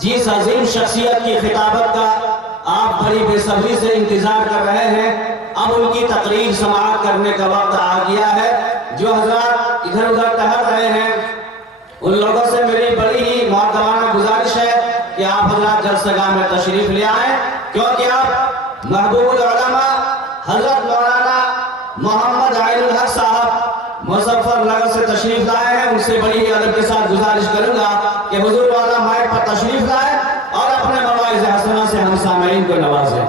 جس عظیم شخصیت کی خطابت کا آپ بڑی بے صبری سے انتظار کر رہے ہیں، اب ان کی تقریر سماعت کرنے کا وقت آ گیا ہے۔ جو حضرات ادھر ادھر ٹہل رہے ہیں، ان لوگوں سے میری بڑی ہی محترمانہ گزارش ہے کہ آپ حضرات جلسگاہ میں تشریف لے آئیں، کیونکہ آپ محبوب العلماء حضرت مولانا محمد عین الحق صاحب مظفر نگر سے تشریف لائے ہیں۔ ان سے بڑی ہی ادب کے ساتھ گزارش کروں گا کہ حضور والا مائک پر تشریف لائیں اور اپنے مواعظ حسنہ سے ہم سامعین کو نوازیں۔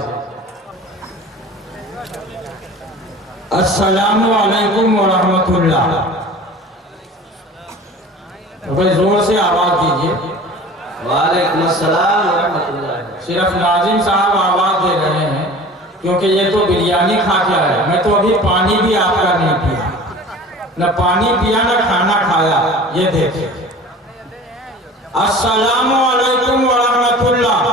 السلام علیکم ورحمۃ اللہ۔ بھائی زور سے آواز دیجئے۔ وعلیکم السلام ورحمۃ اللہ۔ صرف ناظم صاحب آواز دے رہے ہیں کیونکہ یہ تو بریانی کھا کے آئے، میں تو ابھی پانی بھی آپ کا نہیں پیا، نہ پانی پیا نہ کھانا کھایا۔ یہ دیکھیں، السلام علیکم ورحمۃ اللہ۔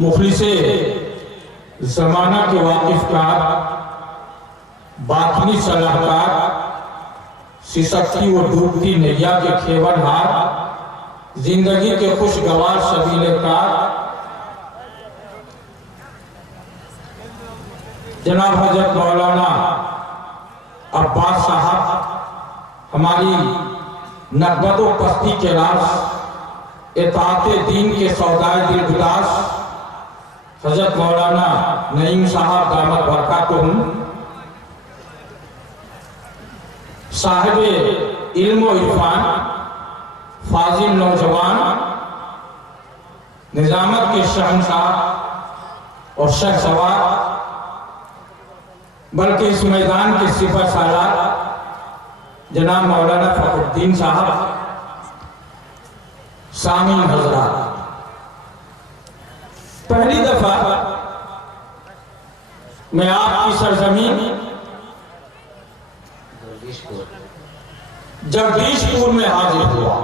مخلص زمانہ کے واقف کار، باطنی صلاحکار، سسکتی و ڈوبتی نیا کے کھیون ہار، زندگی کے خوشگوار سبیل کار، جناب حضرت مولانا عباس صاحب ہماری نقبت و پستی کے راز، اطاعت دین کے سودائے دلگداز حضرت مولانا نعیم صاحب دامت برکاتہم، صاحب علم و عرفان، فاضل نوجوان، نظامت کے شہنشاہ اور شہ سوار، بلکہ اس میدان کے سپہ سالار جناب مولانا فخر الدین صاحب، سامعین حضرات، پہلی دفعہ میں آپ کی سرزمین جگدیش پور میں حاضر ہوا.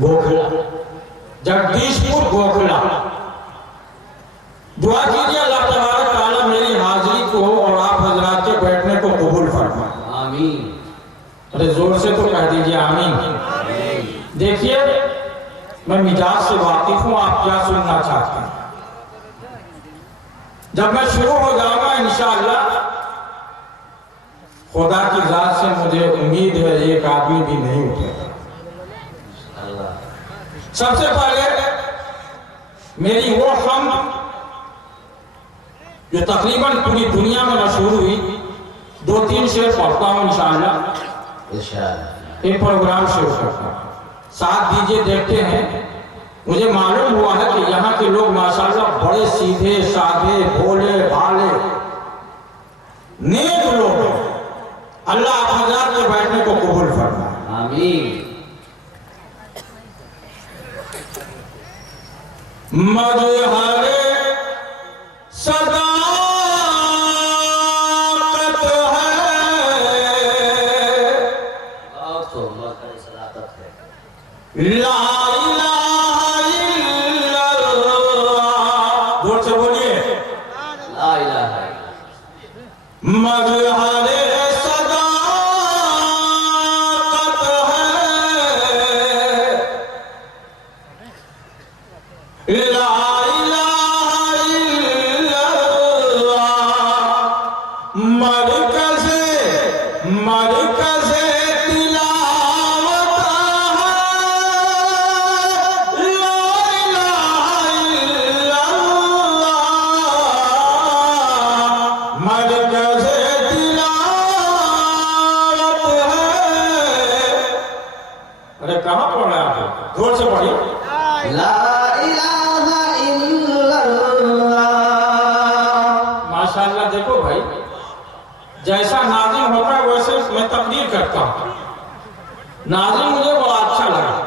گوکھلا، جگدیش پور گوکھلا. دعا کیجیے اللہ تبارک تعالیٰ میری حاضری کو اور آپ حضرات کے بیٹھنے کو قبول فرمائے. آمین. ارے زور سے تو کہہ دیجیے آمین. دیکھیے میں مزاج سے واقف ہوں، آپ کیا سننا چاہتے ہیں. جب میں شروع ہو جاؤں گا انشاءاللہ خدا کی ذات سے مجھے امید ہے ایک آدمی بھی نہیں اٹھے گا. سب سے پہلے میری وہ حمد جو تقریباً پوری دنیا میں مشہور ہوئی، 2-3 شعر پڑھتا ہوں انشاءاللہ، ایک پروگرام شروع کرتا ہوں. ساتھ دیجئے دیکھتے ہیں. مجھے معلوم ہوا ہے کہ یہاں کے لوگ ماشاءاللہ بڑے سیدھے سادھے بھولے بھالے نیک لوگ ہیں. اللہ آپ حضرات کے بیٹھنے کو قبول فرمائے. آمین. مظہر صداقت ہے، لا الہ الا اللہ. زور سے بولیے لا الہ الا اللہ. مظہر صداقت ہے، لا الہ الا اللہ. مرکز تلاوت ہے، لا الہ الا اللہ. مرکز تلاوت ہے. ارے کہاں پڑھ رہے ہیں آپ؟ زور سے پڑھیے. لا الہ الا اللہ. ماشاءاللہ. دیکھو بھائی، جیسا ناظم ہوتا ہے ویسے میں تقریر کرتا ہوں. ناظم مجھے بڑا اچھا لگا.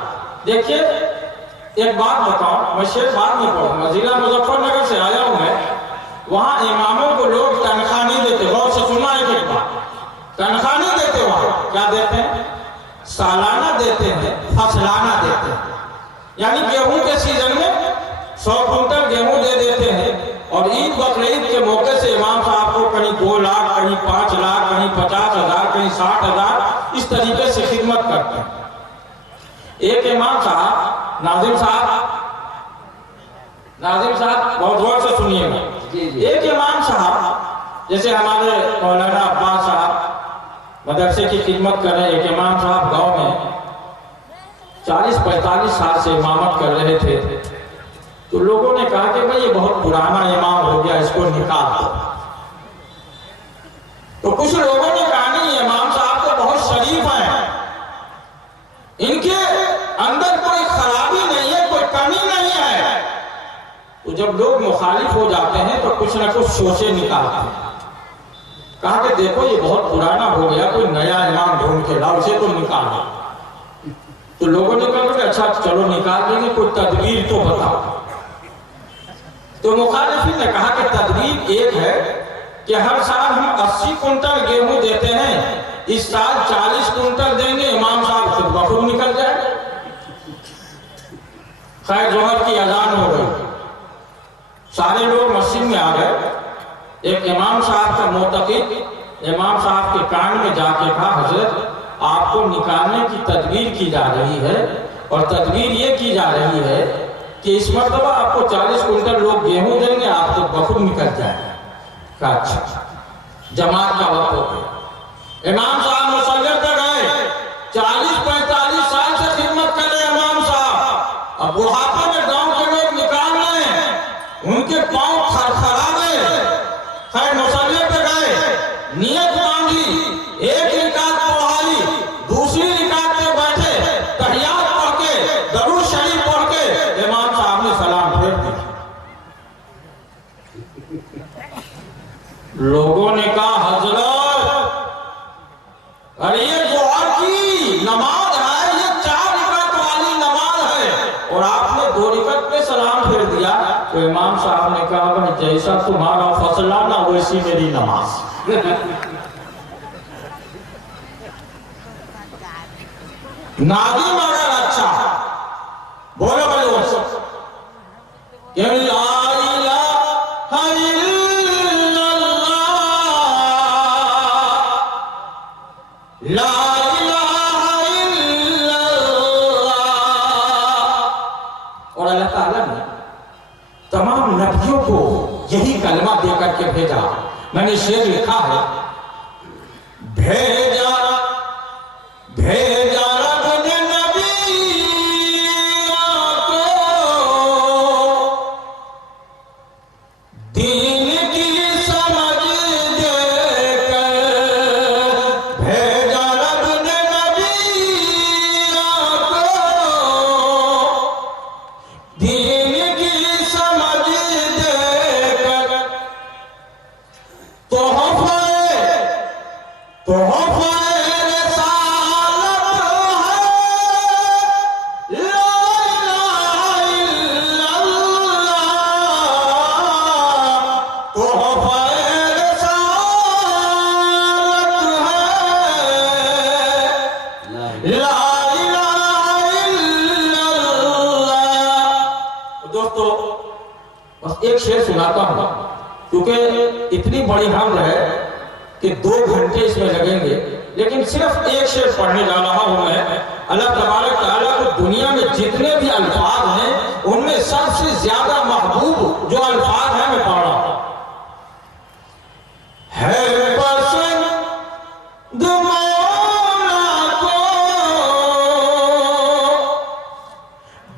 دیکھیے ایک بات بتاؤں، میں شعر بعد میں پڑھوں گا. ضلع مظفر نگر سے آیا ہوں میں. وہاں اماموں کو لوگ تنخواہ نہیں دیتے. غور سے سننا ایک بات، تنخواہ نہیں دیتے. وہاں کیا دیتے ہیں؟ سالانہ دیتے ہیں، فصلانہ دیتے ہیں. یعنی گیہوں کے سیزن میں 100 کنٹل گیہوں دے دیتے ہیں، اور عید بقرعید کے موقع سے امام صاحب کو کہیں 2 لاکھ، کہیں 5 لاکھ، کہیں 50,000، کہیں 60,000 اس طریقے سے خدمت کرتے ہیں. ایک امام صاحب، ناظم صاحب بہت غور سے سنیے گا. ایک امام صاحب جیسے ہمارے مولانا عباس صاحب مدرسے کی خدمت کر رہے ہیں. ایک امام صاحب گاؤں میں 40-45 سال سے امامت کر رہے تھے. تو لوگوں نے کہا کہ بھئی یہ بہت پرانا امام ہو گیا، اس کو نکال دو. تو کچھ لوگوں نے کہا نہیں، امام صاحب تو بہت شریف ہیں، ان کے اندر کوئی خرابی نہیں ہے، کوئی کمی نہیں ہے. تو جب لوگ مخالف ہو جاتے ہیں تو کچھ نہ کچھ سوچے نکالتے ہیں. کہا کہ دیکھو یہ بہت پرانا ہو گیا، کوئی نیا امام ڈھونڈ کے لاؤ، اسے تو نکال دو. تو لوگوں نے کہا کہ اچھا چلو نکال دیں گے، کوئی تدبیر تو بتاؤ. تو مخالفین نے کہا کہ تدبیر ایک ہے کہ ہر سال ہم 80 کنٹل گیہوں دیتے ہیں، اس سال 40 کنٹل دیں گے، امام صاحب خود بخود نکل جائے. خیر ظہر کی اذان ہو گئی، سارے لوگ مسجد میں آ گئے. ایک امام صاحب کا معتقد امام صاحب کے کان میں جا کے کہا، حضرت آپ کو نکالنے کی تدبیر کی جا رہی ہے، اور تدبیر یہ کی جا رہی ہے کہ اس مرتبہ آپ کو 40 کنٹل لوگ گیہوں دیں گے، آپ تو بخود نکل جائیں. کہا اچھا. جماعت کا وقت ہو گیا. امام صاحب مصلی پہ گئے. 40-45 سال سے خدمت کر رہے امام صاحب، اب بڑھاپے میں گاؤں کے لوگ نکال رہے ہیں، ان کے پاؤں تھرتھرا گئے. خیر مصلی پہ گئے، نیت باندھی، ایک رکعت پڑھائی، دوسری رکعت پہ بیٹھے، تحیات پڑھ کے، درود شریف پڑھ کے امام صاحب نے سلام پھیر دیا. لوگوں نے کہا حضرت ارے یہ ظہر کی نماز ہے، یہ 4 رکعت والی نماز ہے، اور آپ نے 2 رکعت پہ سلام پھیر دیا. تو امام صاحب نے جیسا تمہارا فضلانہ ویسی میری نماز. ناظم اگر اچھا بولو بھائی ویسا کہ لا الہ الا اللہ لا الہ الا اللہ. اور اللہ تعالیٰ نے تمام نبیوں کو یہی کلمہ دے کر کے بھیجا. میں نے شعر لکھا ہے بھیجا بھیجا رب نے نبیوں کو دین کی سمجھ دے کر. بھیجا رب نے نبیوں کو دین کی سمجھ دے کر. تحفہ ایک شعر سناتا ہوں کیونکہ اتنی بڑی حمد ہے کہ 2 گھنٹے اس میں لگیں گے، لیکن صرف ایک شعر پڑھنے جا رہا ہوں میں. اللہ تبارک تعالیٰ کو دنیا میں جتنے بھی الفاظ ہیں ان میں سب سے زیادہ محبوب جو الفاظ ہیں میں پڑھ رہا ہوں. ہے پسند مولا کو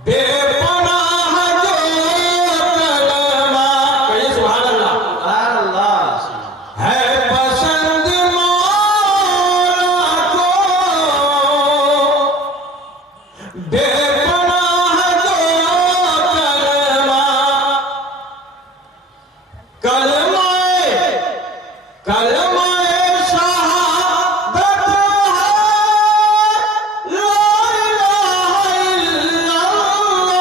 بے پناہ جو کلمہ. کہیے سبحان اللہ. سبحان اللہ. ہے پسند مولا کو بے پناہ جو کلمہ. کلمہ کلمہ شہادت ہے لا الہ الا اللہ.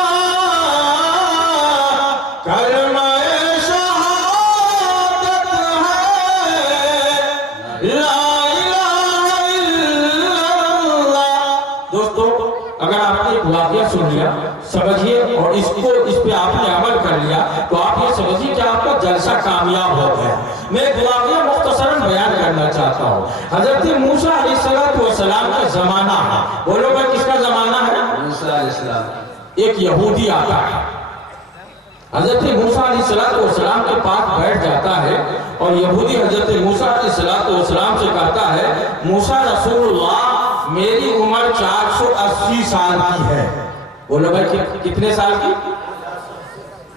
کلمہ شہادت ہے لا الہ الا اللہ. دوستو اگر آپ نے ایک واقعہ سن لیا سمجھیے اور اس پہ آپ نے عمل کر لیا تو آپ یہ سمجھیے کہ آپ کا جلسہ کامیاب ہو گیا. میں ایک واقعہ مختصراً بیان کرنا چاہتا ہوں. حضرت موسیٰ علیہ السلام کا زمانہ ہے. بولو بھائی کس کا زمانہ ہے؟ موسیٰ علیہ السلام. ایک یہودی آتا ہے حضرت موسیٰ علیہ السلام کے پاس بیٹھ جاتا ہے اور یہودی حضرت موسیٰ علیہ السلام سے کہتا ہے موسیٰ رسول اللہ میری عمر 480 سال کی ہے. بولو بھائی کتنے سال کی؟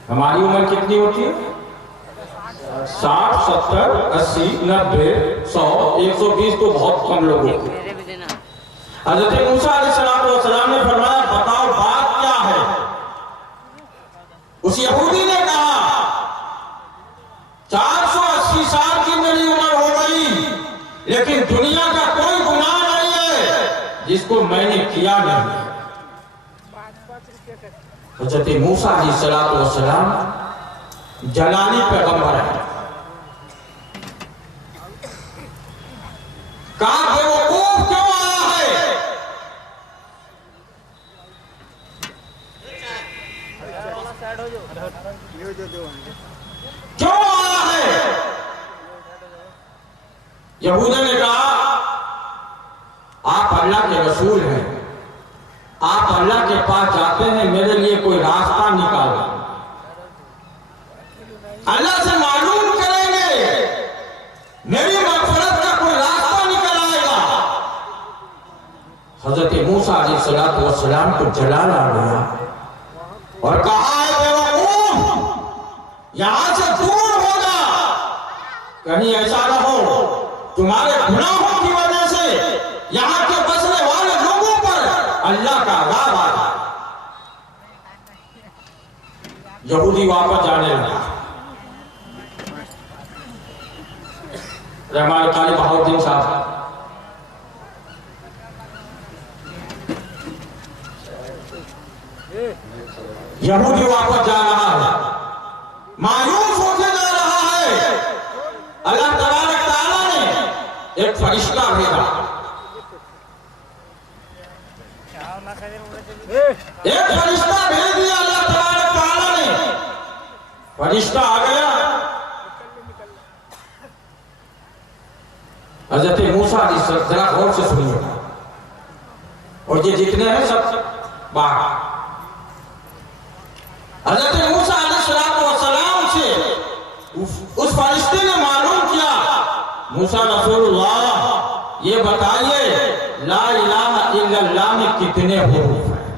ہماری عمر کتنی ہوتی ہے؟ 60 70 80 90 100 120 تو بہت کم لوگ ہوتے ہیں. حضرت موسیٰ علیہ السلام نے فرمایا بتاؤ بات کیا ہے؟ اس یہودی نے کہا 480 سال کی میری عمر ہو گئی لیکن دنیا کا کوئی گناہ نہیں ہے جس کو میں نے کیا نہیں. حضرت موسیٰ علیہ السلام جلالی پیغمبر ہے. کہا بیوقوف کیوں آیا ہے؟ کیوں آیا ہے؟ یہودی نے کہا آپ اللہ کے رسول ہیں، آپ اللہ کے پاس جاتے ہیں میرے لیے کوئی راستہ نکالو. اللہ سے معلوم کریں گے میری مغفرت کا کوئی راستہ نکل آئے گا. حضرت موسیٰ علیہ السلام کو جلال آ گیا اور کہا ہے بیوقوف یہاں سے دور ہو جا. کہیں ایسا نہ ہو تمہارے گناہوں کی وجہ سے یہاں کے بسنے والے لوگوں پر اللہ کا عذاب آ جائے. یہودی واپس جانے لگا. رحمان قاری بہاؤالدین صاحب یہودی واپس جا رہا ہے، مایوس ہو کے جا رہا فرشتہ بھیجا، ایک فرشتہ بھیج دیا اللہ تبارک تعالیٰ نے، فرشتہ آ گیا، حضرت موسیٰ علیہ السلام، ذرا غور سے سنیے، اور یہ جتنے ہیں سب باہر، حضرت موسیٰ علیہ السلام سے اس فرشتے نے معلوم کیا، موسیٰ رسول اللہ یہ بتائیے لا الہ الا اللہ میں کتنے حروف ہیں؟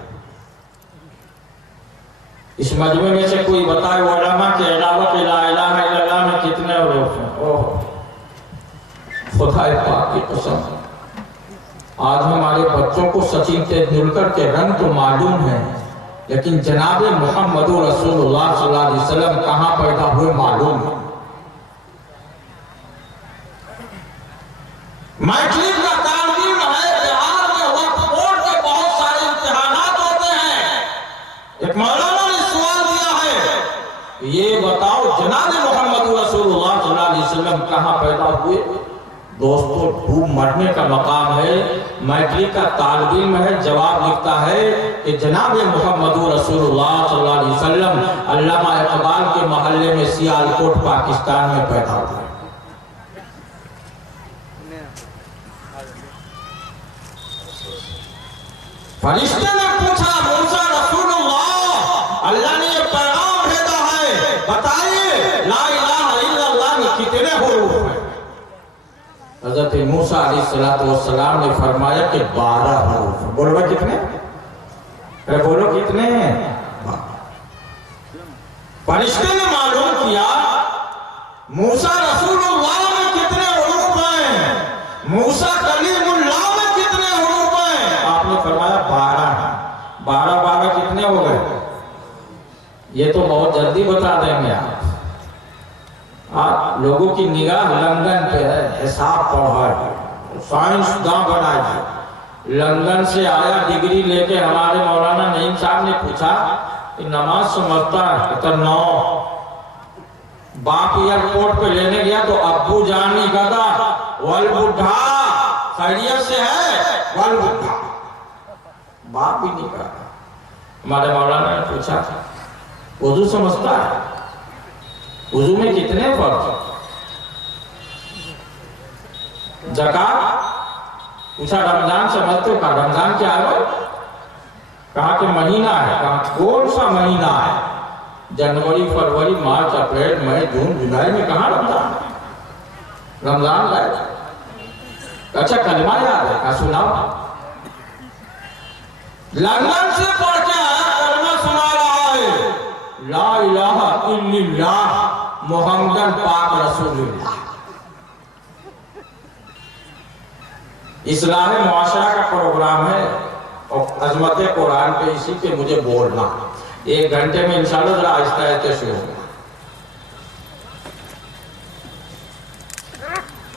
اس مجمع میں سے کوئی بتائے علماء کے علاوہ کہ لا الہ الا اللہ میں کتنے حروف ہیں؟ اوہ خدا پاک کی قسم، آج ہمارے بچوں کو سچن تندولکر کے رنگ تو معلوم ہے، لیکن جناب محمد رسول اللہ صلی اللہ علیہ وسلم کہاں پیدا ہوئے معلوم ہے۔ میٹرک کا طالب علم ہے، بہار میں وقت بورڈ کے بہت سارے امتحانات ہوتے ہیں، ایک مولانا نے سوال دیا ہے، یہ بتاؤ جناب محمد رسول اللہ صلی اللہ علیہ وسلم کہاں پیدا ہوئے؟ دوستو ڈوب مرنے کا مقام ہے، میٹرک کا طالب علم ہے، جواب لکھتا ہے کہ جناب محمد رسول اللہ صلی اللہ علیہ وسلم علامہ اقبال کے محلے میں سیالکوٹ پاکستان میں پیدا ہوئے۔ فرشتے نے پوچھا موسیٰ رسول اللہ اللہ نے یہ پیغام بھیجا ہے، بتائیے لا الہ الا اللہ میں کتنے حروف ہیں؟ حضرت موسیٰ علیہ السلام نے فرمایا کہ 12 حروف ہیں۔ بولو بھائی کتنے؟ بولو کتنے ہیں؟ فرشتے نے معلوم کیا موسیٰ رسول اللہ میں کتنے حروف ہیں، موسیٰ کلیم اللہ میں کتنے حروف ہیں؟ آپ نے فرمایا 12 12 کتنے ہو گئے؟ یہ تو بہت جلدی بتا دیں گے آپ لوگوں کی نگاہ لندن پہ ہے، حساب پڑھا ہے، سائنس داں بنائی ہے، لندن سے آیا ڈگری لے کے، ہمارے مولانا نعیم صاحب نے پوچھا کہ نماز سمجھتا ہے؟ کہتا 9۔ باپ ایئرپورٹ پہ لینے گیا تو ابو جانی گدا والبڈھا خیریت سے ہے والبڈھا، باپ بھی نہیں کہا۔ ہمارے مولانا نے پوچھا وضو سمجھتا ہے؟ وضو میں کتنے فرض؟ زکات پوچھا رمضان سمجھتے ہو؟ کہا رمضان کیا ہے؟ کہا کہ مہینہ ہے۔ کہا کون سا مہینہ ہے؟ جنوری فروری مارچ اپریل مئی جون جولائی میں کہاں رمضان ہے؟ رمضان ہے۔ اچھا کلمہ یاد ہے؟ کہا سناؤ۔ لندن سے پڑھ کے آیا، کلمہ سنا رہا ہے، لا الہ الا اللہ محمد پاک رسول اللہ۔ اصلاح معاشرہ کا پروگرام ہے اور عظمت قرآن پہ اسی پہ مجھے بولنا 1 گھنٹے میں انشاءاللہ ذرا آہستہ آہستہ شروع ہوگا۔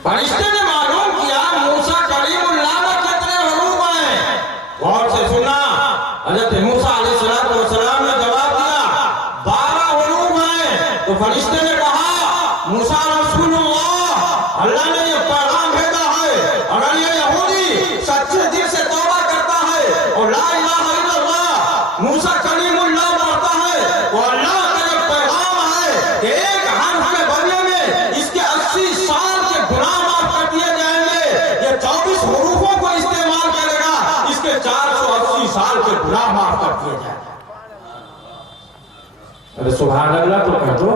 فرشتے نے معلوم کیا موسیٰ کلیم اللہ میں کتنے حروف ہیں، غور سے سنا۔ حضرت موسیٰ علیہ السلام نے جواب دیا 12 حروف ہیں۔ تو فرشتے نے کہا موسیٰ رسول اللہ اللہ نے یہ پیغام بھیجا ہے، اگر یہ یہودی سچے دل سے توبہ کرتا ہے اور لا الہ الا اللہ موسیٰ کلیم اللہ پڑھتا ہے، وہ اللہ کا یہ پیغام ہے کہ ایک حرف کے بدلے میں اس کے 80 سال کے گناہ معاف کر دیے جائیں گے۔ یہ 24 حروفوں کو استعمال کرے گا، اس کے 480 سال کے گناہ معاف کر دیے جائیں گے۔ ارے سبحان اللہ تو کہہ دو،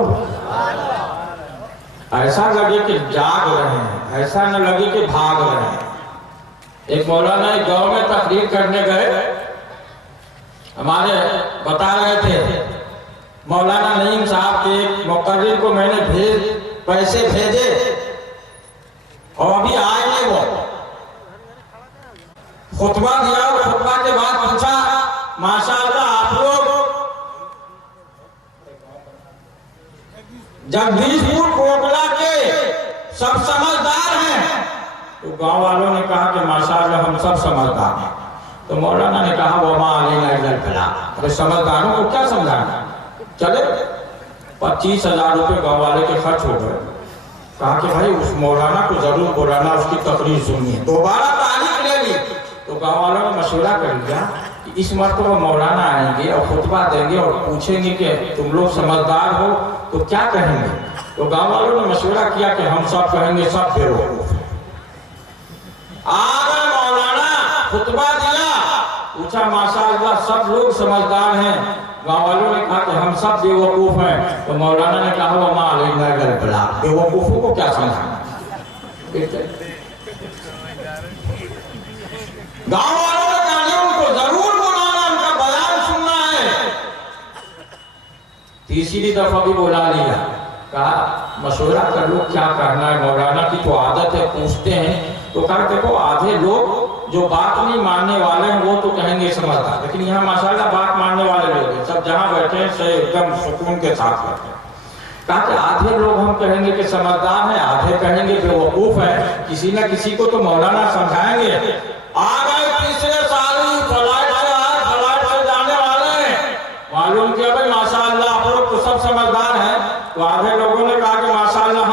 ایسا لگے کہ جاگ رہے ہیں، ایسا نہ لگے کہ بھاگ رہے ہیں۔ ایک مولانا ایک گاؤں میں تقریر کرنے گئے، ہمارے بتا رہے تھے مولانا نعیم صاحب کے ایک مقرر کو میں نے پیسے بھیجے اور ابھی آئے نہیں، وہ خطبہ دیا اور خطبہ کے بعد پوچھا ماشاءاللہ آپ لوگ جگدیش پور کوٹلا کے سب سمجھدار ہیں؟ تو گاؤں والوں نے کہا کہ ماشاءاللہ ہم سب سمجھدار ہیں۔ تو مولانا نے کہا وما علینا الا البلاغ، ارے سمجھداروں کو کیا سمجھانا؟ چلے 25,000 روپے گاؤں والے کے خرچ ہو گئے، کہا کہ بھائی اس مولانا کو ضرور بلانا، اس کی تقریر سننی ہے۔ دوبارہ تاریخ لے لی تو گاؤں والوں نے مشورہ کر لیا کہ اس مرتبہ مولانا آئیں گے اور خطبہ دیں گے اور پوچھیں گے کہ تم لوگ سمجھدار ہو تو کیا کہیں گے؟ تو گاؤں والوں نے مشورہ کیا کہ ہم سب کہیں گے سب بے وقوف۔ آگے مولانا خطبہ دیا، پوچھا ماشاءاللہ سب لوگ سمجھدار ہیں، گاؤں والوں نے کہا کہ ہم سب بے وقوف ہیں، تو مولانا نے کہا وما علینا الا البلاغ، بے وقوفوں کو کیا سمجھانا؟ گاؤں والوں نے کہا کہ ان کو ضرور بلانا، ان کا بیان سننا ہے۔ تیسری دفعہ بھی بلا لیا، کہا مشورہ کر لو کیا کرنا ہے، مولانا کی تو عادت ہے پوچھتے ہیں۔ تو کہا دیکھو آدھے لوگ جو بات نہیں ماننے والے ہیں وہ تو کہیں گے سمجھدار، لیکن یہاں ماشاءاللہ بات ماننے والے لوگ ہیں، سب جہاں بیٹھے ہیں سے ایک دم سکون کے ساتھ بیٹھے ہیں۔ کہا کہ آدھے لوگ ہم کہیں گے کہ سمجھدار ہیں، آدھے کہیں گے بے وقوف ہیں، کسی نہ کسی کو تو مولانا سمجھائیں گے۔ آگئے تیسرے سال ہی فلائٹ سے آئے، فلائٹ سے جانے والے ہیں، معلوم کیا بھائی ماشاءاللہ آپ لوگ تو سب سمجھدار ہیں، تو آدھے لوگوں نے کہا کہ ماشاءاللہ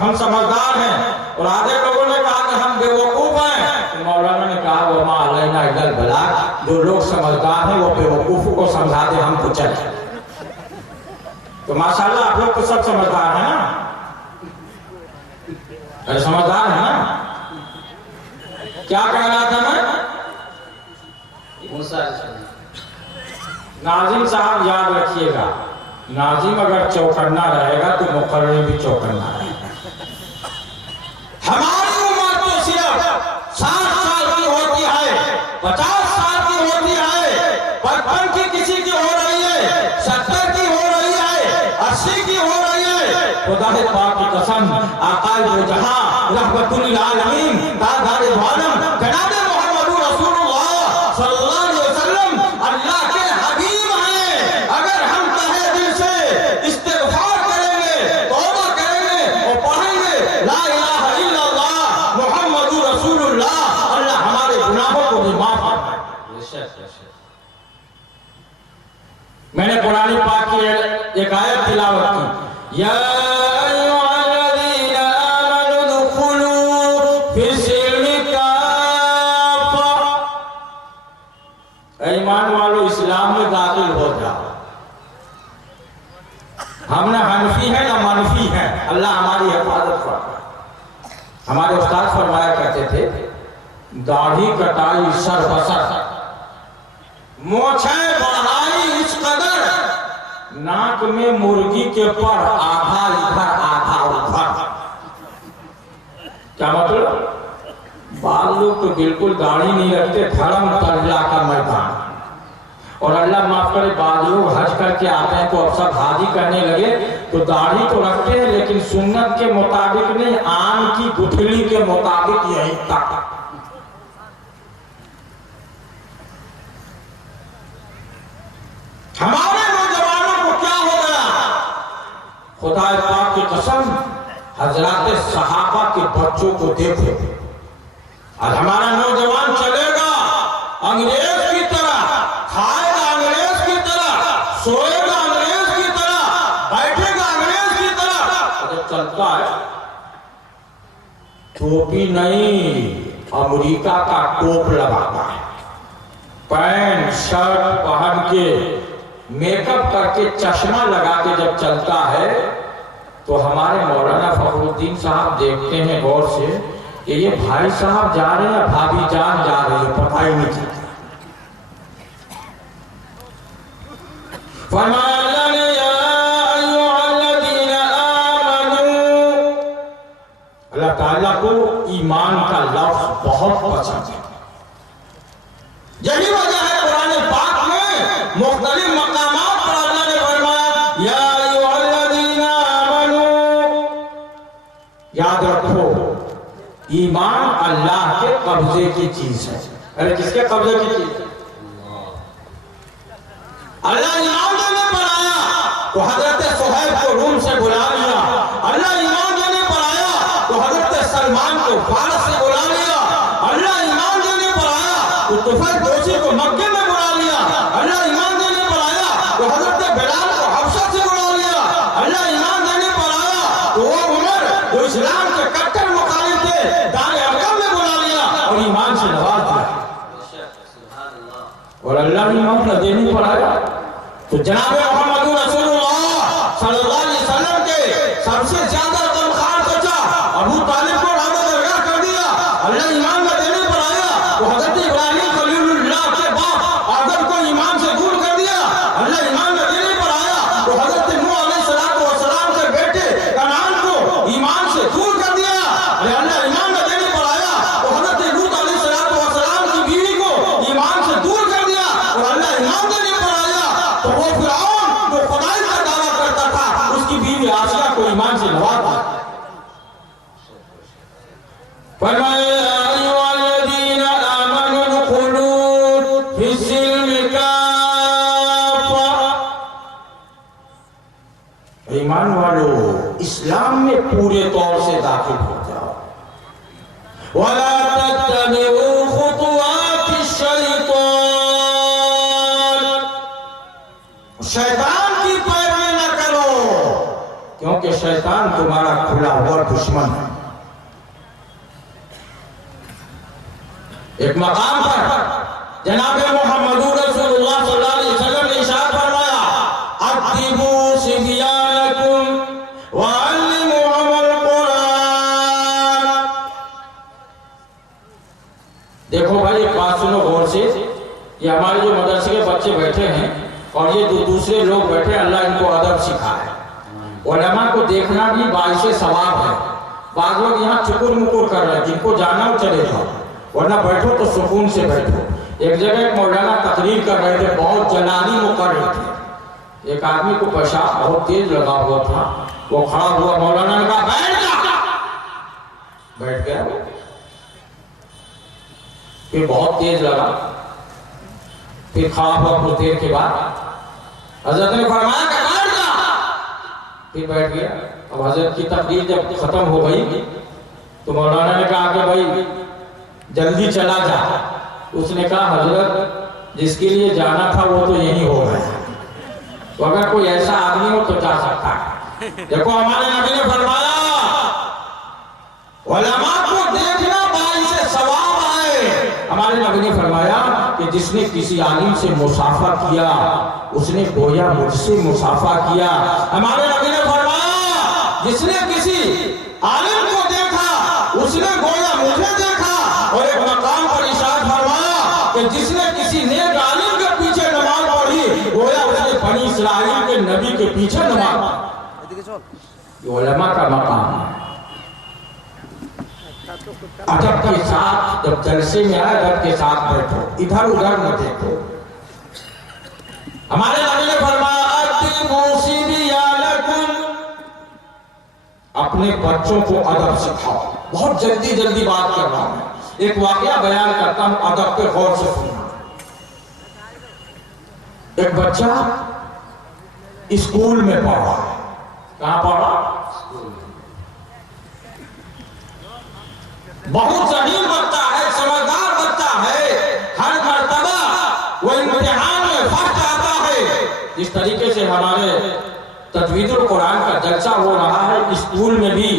ہم سمجھدار ہیں، اور آدھے لوگوں نے کہا کہ ہم بے وقوف ہیں۔ تو مولانا نے کہا وما علینا الا البلاغ، جو لوگ سمجھدار ہیں وہ بے وقوفوں کو سمجھا دے، ہم تو چلیں۔ تو ماشاءاللہ آپ لوگ تو سب سمجھدار ہیں نا، سمجھدار ہیں نا؟ کیا کہہ رہا تھا میں؟ ناظم صاحب یاد رکھیے گا، ناظم اگر چوکنا رہے گا تو مقرر بھی چوکنا رہے گا۔ ہماری عمر تو صرف 60 سال کی ہوتی ہے، 50 سال کی ہوتی ہے، 55 کی کسی کی ہو رہی ہے، 70 کی ہو رہی ہے، 80 کی ہو رہی ہے۔ خدا پاک کی قسم، آقا دو جہاں رحمت للعالمین تاجدار دو عالم جناب محمد رسول اللہ صلی اللہ علیہ وسلم اللہ کے حبیب ہیں۔ اگر ہم تہہ دل سے استغفار کریں گے، توبہ کریں گے اور پڑھیں گے لا الہ الا اللہ محمد رسول اللہ، اللہ ہمارے گناہوں کو بھی معاف فرمائے۔ میں نے قرآن پاک کی ایک آیت تلاوت کی، یا ایمان والو اسلام میں داخل ہو جاؤ۔ ہم نہ حنفی ہیں نہ منفی ہیں، اللہ ہماری حفاظت فرمائے۔ ہمارے استاد فرمایا کرتے تھے داڑھی کٹائی سر بسر، مونچھیں بڑھائی اس قدر، ناک میں مرغی کے پر آدھا ادھر آدھا ادھر۔ کیا مطلب؟ بعض لوگ تو بالکل داڑھی نہیں رکھتے، دھرم ترلا کا میدان۔ اور اللہ معاف کرے بعض لوگ حج کر کے آتے ہیں تو اب سب حاجی کرنے لگے تو داڑھی تو رکھتے ہیں لیکن سنت کے مطابق نہیں، آم کی گٹھلی کے مطابق یہی تک۔ ہمارے نوجوانوں کو کیا ہو گیا؟ خدا پاک کی قسم، حضرات صحابہ کے بچوں کو دیکھو، آج ہمارا نوجوان چلے گا انگریز کی طرح، کھائے گا انگریز کی طرح، سوئے گا انگریز کی طرح، بیٹھے گا انگریز کی طرح۔ جب چلتا ہے ٹوپی نہیں، امریکہ کا ٹوپ لگاتا ہے، پینٹ شرٹ پہن کے، میک اپ کر کے، چشمہ لگا کے جب چلتا ہے تو ہمارے مولانا فخر الدین صاحب دیکھتے ہیں غور سے کہ یہ بھائی صاحب جا رہے ہیں، بھابی جان جا رہی ہے، پتہ ہی نہیں چلتا۔ فرمایا یا ایھا الذین آمنوا، اللہ تعالیٰ کو ایمان کا لفظ بہت پسند ہے۔ یہی وجہ ہے قرآن پاک میں مختلف مقامات پر اللہ نے فرمایا یا ایھا الذین آمنوا۔ یاد رکھو ایمان اللہ کے قبضے کی چیز ہے۔ ارے کس کے قبضے کی چیز ہے؟ اللہ ایمان دینے پر آیا تو حضرت صہیب کو روم سے بلا لیا، اللہ ایمان دینے پر آیا تو حضرت سلمان کو فارس سے بلا لیا، اللہ ایمان دینے پر آیا تو طفیل دوسی کو مکے میں بلا لیا، اللہ ایمان دینے پر آیا تو حضرت بلال کو حبشہ سے بلا لیا، اللہ ایمان دینے پر آیا تو وہ عمر جو تو جناب محمد رسول اللہ صلی اللہ علیہ وسلم کے سب سے زیادہ غمخوار چچا ابو طالب کو راہ درگاہ کر دیا. اللہ ایمان کا دینے پر آیا تو حضرت ابراہیم خلیل اللہ کے باپ آدم کو ایمان سے دور کر دیا. اللہ ایمان کا دینے پر آیا تو حضرت نوح علیہ السلام کے بیٹے کنعان کو ایمان سے دور کر دیا. اللہ ایمان کا دینے پر آیا تو حضرت لوط علیہ السلام کی بیوی کو ایمان سے دور کر دیا. اور اللہ ایمان دینے پر آیا تو وہ فرعون جو خدائی کا دعویٰ کرتا تھا اس کی بیوی آسیہ کو ایمان سے نوازا. فرمایا ایھا الذین آمنوا ادخلوا فی السلم کافہ. ایمان والو اسلام میں پورے طور سے داخل ہو جاؤ. وَلَا تَتَّبِعُوا خُطُوَاتِ الشَّيْطَانِ. شیطان کی پیروی نہ کرو کیونکہ شیطان تمہارا کھلا ہوا دشمن ہے. ایک مقام پر جناب محمد رسول اللہ صلی اللہ علیہ وسلم نے ارشاد فرمایا ادبوا صبیانکم وعلموہم القرآن. دیکھو بھائی ایک بات سنو غور سے. یہ ہمارے جو مدرسے کے بچے بیٹھے ہیں اور یہ جو دوسرے لوگ بیٹھے اللہ ان کو ادب سکھائے. علماء کو دیکھنا بھی باعث ثواب ہے. بعض لوگ یہاں چکر مکر کر رہے ہیں جن کو جانا ہو چلے جاؤ ورنہ بیٹھو تو سکون سے بیٹھو. ایک جگہ ایک مولانا تقریر کر رہے تھے بہت جلالی مقرر تھے. ایک آدمی کو پیشاب بہت تیز لگا ہوا تھا. وہ کھڑا ہوا مولانا نے کہا بیٹھ جا. بیٹھ گیا. پھر بہت تیز لگا. پھر کھڑا ہوا کچھ دیر کے بعد حضرت نے فرمایا کہ بیٹھ جا. پھر بیٹھ گیا. اب حضرت کی تقریر جب ختم ہو گئی تو مولانا نے کہا کہ بھائی جلدی چلا جا. اس نے کہا حضرت جس کے لیے جانا تھا وہ تو یہی ہو گیا. تو اگر کوئی ایسا آدمی ہو تو جا سکتا ہے. دیکھو ہمارے نبی نے فرمایا علماء کو دیکھنا باعث ثواب ہے. ہمارے نبی نے فرمایا کہ جس نے کسی عالم سے مصافحہ کیا اس نے گویا مجھ سے مصافحہ کیا. ہمارے نبی نے فرمایا جس نے کسی عالم کو دیکھا اس نے گویا مجھے دیکھا. اور ایک مقام پر ارشاد فرمایا کہ جس نے کسی نیک عالم کے پیچھے نماز پڑھی گویا اس نے بنی اسرائیل کے نبی کے پیچھے نماز پڑھی. یہ علماء کا مقام ہے. ادب کے ساتھ جب جلسے میں آئے ادب کے ساتھ بیٹھو. ادھر ادھر نہ دیکھو. ہمارے نبی نے فرمایا ادبوا صبیانکم. اپنے بچوں کو ادب سکھاؤ. بہت جلدی بات کر رہا ہوں. ایک واقعہ بیان کرتا ہوں ادب پہ غور سے سننا. ایک بچہ اسکول میں پڑھا. کہاں پڑھا؟ بہت ذہین بچہ ہے, سمجھدار بچہ ہے. ہر مرتبہ وہ امتحان میں فرسٹ آتا ہے. اس طریقے سے ہمارے تجوید القرآن کا جلسہ ہو رہا ہے. اسکول میں بھی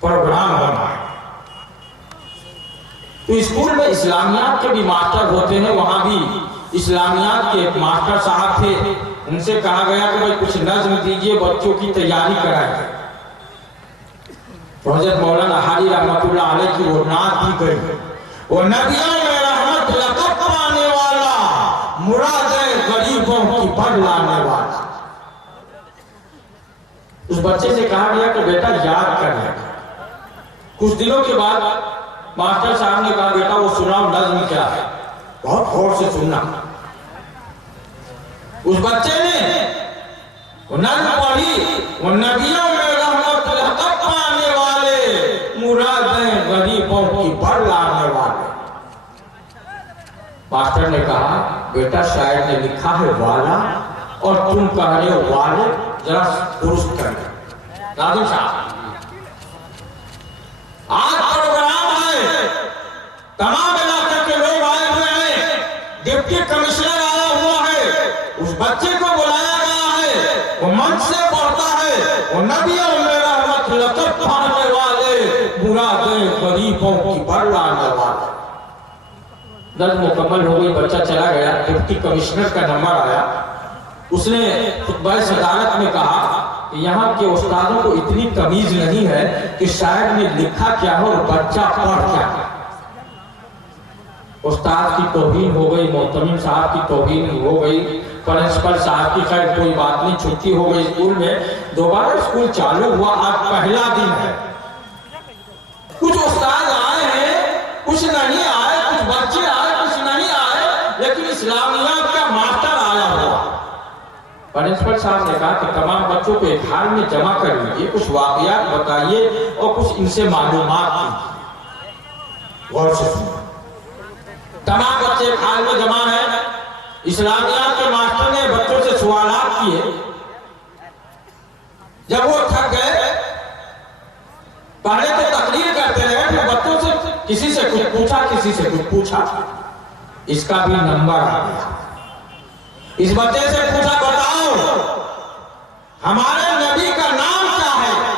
پروگرام ہو رہا ہے. تو اسکول میں اسلامیات کے بھی ماسٹر ہوتے ہیں. وہاں بھی اسلامیات کے ایک ماسٹر صاحب تھے. ان سے کہا گیا کہ بھائی کچھ نظم دیجئے بچوں کی تیاری کرائے. حضرت مولانا حاجی رحمت اللہ علیہ کی وہ نعت بھی گئی. وہ نبیوں میں رحمت لقب پانے والا مرادیں غریبوں کی بڑھ لانے والا. اس بچے سے کہا گیا کہ بیٹا یاد کر لے. کچھ دنوں کے بعد ماسٹر صاحب نے کہا بیٹا وہ سناؤ نظم کیا ہے. بہت غور سے سننا. اس بچے نے وہ نظم پڑھی. وہ نبیوں میں رحمت لقب پانے والے مرادیں غریبوں کی بڑھ لانے والے. ماسٹر نے کہا بیٹا شاعر نے لکھا ہے والا اور تم کہہ رہے ہو والے. ذرا درست کر لیں. ناظم صاحب آج پروگرام ہے. تمام علاقے کے لوگ آئے ہوئے ہیں. ڈپٹی کمشنر آیا ہوا ہے. اس بچے کو بلایا گیا ہے. وہ منچ سے پڑھتا ہے وہ نبیوں میں رحمت لقب پانے والے مرادیں غریبوں کی بڑھ لانے والے. نظم مکمل ہو گئی. بچہ چلا گیا. ڈپٹی کمشنر کا نمبر آیا. اس نے خطبہ صدارت میں کہا کہ یہاں کے استادوں کو اتنی تمیز نہیں ہے کہ شاعر نے لکھا کیا ہو اور بچہ پڑھ کیا. استاد کی توہین ہو گئی، محتمم صاحب کی توہین ہو گئی، پرنسپل صاحب کی خیر کوئی بات نہیں، چھٹی ہو گئی اسکول میں. دوبارہ اسکول چالو ہوا، آج پہلا دن ہے. کچھ استاد آئے ہیں، کچھ نہیں آئے، کچھ بچے آئے، کچھ نہیں آئے، لیکن اسلامیات کا ماسٹر آیا ہوا. پرنسپل صاحب نے کہا کہ تمام بچوں کو ایک حال میں جمع کر لیجیے، کچھ واقعات بتائیے اور کچھ ان سے معلومات کیجیے. غور سے سنیں. تمام بچے ایک حال میں جمع ہیں. اسلامیات کے ماسٹر نے بچوں سے سوالات کیے. جب وہ تھک گئے، پہلے تو تقریر کرتے رہے، پھر بچوں سے کسی سے کچھ پوچھا، کسی سے کچھ پوچھا. اس کا بھی نمبر آ گیا. اس بچے سے پوچھا، بتاؤ ہمارے نبی کا نام کیا ہے؟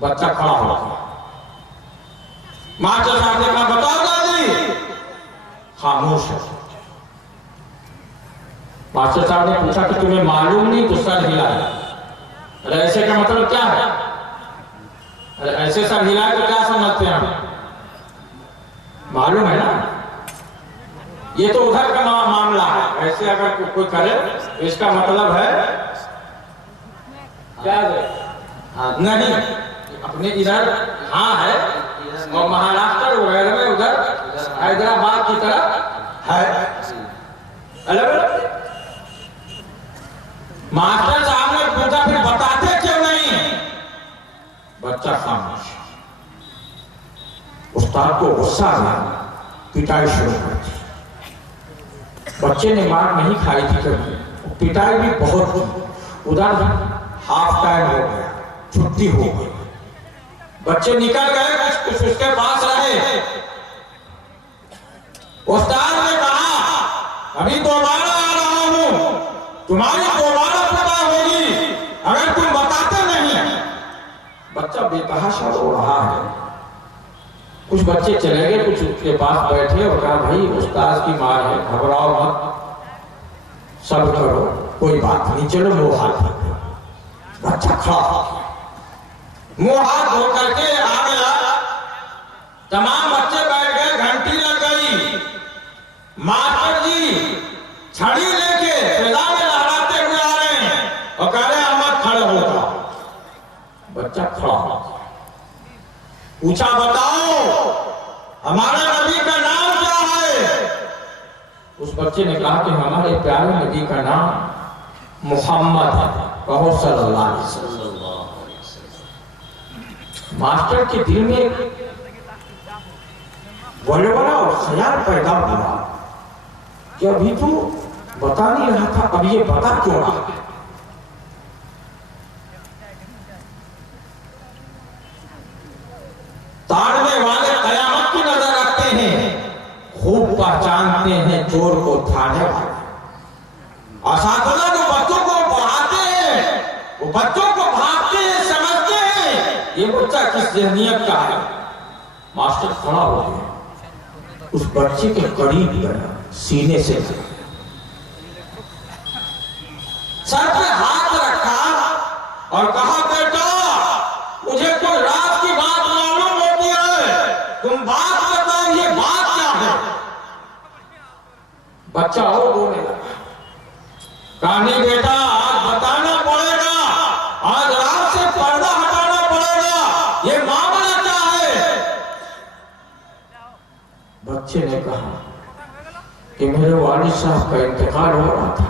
بچہ کھڑا ہو گیا. ماسٹر صاحب نے کہا، بتاؤ دادی. خاموش ہے. ماسٹر صاحب نے پوچھا کہ تمہیں معلوم نہیں؟ تو سر ہلایا. ارے ایسے کا مطلب کیا ہے؟ ارے ایسے سر ہلایا تو کیا سمجھتے ہیں ہم؟ معلوم ہے نا، یہ تو ادھر کا معاملہ ہے. ایسے اگر کوئی کرے تو اس کا مطلب ہے کیا ہے؟ نہیں، اپنے ادھر ہاں ہے، اور مہاراشٹر وغیرہ میں ادھر حیدرآباد کی طرف ہے الگ الگ. ماسٹر صاحب نے پوچھا، پھر بتاتے کیوں نہیں؟ بچہ خاموش. استاد کو غصہ آیا، پٹائی شروع کر دی. بچے نے مار نہیں کھائی تھی کبھی، پٹائی بھی بہت کی. ادھر ہاف ٹائم ہو گیا، چھٹی ہو گئی. بچے نکل گئے، کچھ اس کے پاس رہے. استاد نے کہا، ابھی دوبارہ آ رہا ہوں، تمہاری دوبارہ پٹائی ہوگی اگر تم بتاتے نہیں. بچہ بے تحاشا رو رہا ہے. کچھ بچے چلے گئے، کچھ اس کے پاس بیٹھے اور کہا، بھائی استاد کی مار ہے، گھبراؤ مت، صبر کرو، کوئی بات نہیں، چلو منہ ہاتھ دھو. بچہ کھڑا منہ ہاتھ دھو کر کے آ گیا. تمام بچے بیٹھ گئے. گھنٹی لگ گئی. ماسٹر جی چھڑی لے کے فضا میں لہراتے ہوئے آ رہے ہیں اور کہہ رہے ہیں، احمد کھڑے ہو جاؤ. بچہ کھڑا ہو. پوچھا، بتاؤ ہمارے نبی کا نام کیا ہے؟ اس بچے نے کہا کہ ہمارے پیارے نبی کا نام محمد ہے. کہو صلی اللہ علیہ وسلم. ماسٹر کے دل میں ولولہ اور خیال پیدا ہوا کہ ابھی تو بتا نہیں رہا تھا، اب یہ بتا کیوں رہا؟ تاڑنے والے قیامت کی نظر رکھتے ہیں، خوب پہچانتے ہیں چور کو تھانے والے. اساتذہ جو بچوں کو پڑھاتے ہیں، وہ بچوں کو بھاگتے ہیں، سمجھتے ہیں یہ بچہ کس ذہنیت کا ہے. ماسٹر کھڑا ہو گیا، اس بچے کے قریب گیا، سینے سے سر پہ ہاتھ رکھا اور کہا، بیٹا مجھے کوئی رات کی بات معلوم ہوتی ہے، تم بات بتاؤ، یہ بات کیا ہے؟ بچہ اور رونے لگا. کہا، نہیں بیٹا، آج بتانا پڑے گا، آج رات سے پردہ ہٹانا پڑے گا، یہ معاملہ کیا ہے؟ بچے نے کہا کہ میرے والد صاحب کا انتقال ہو رہا تھا.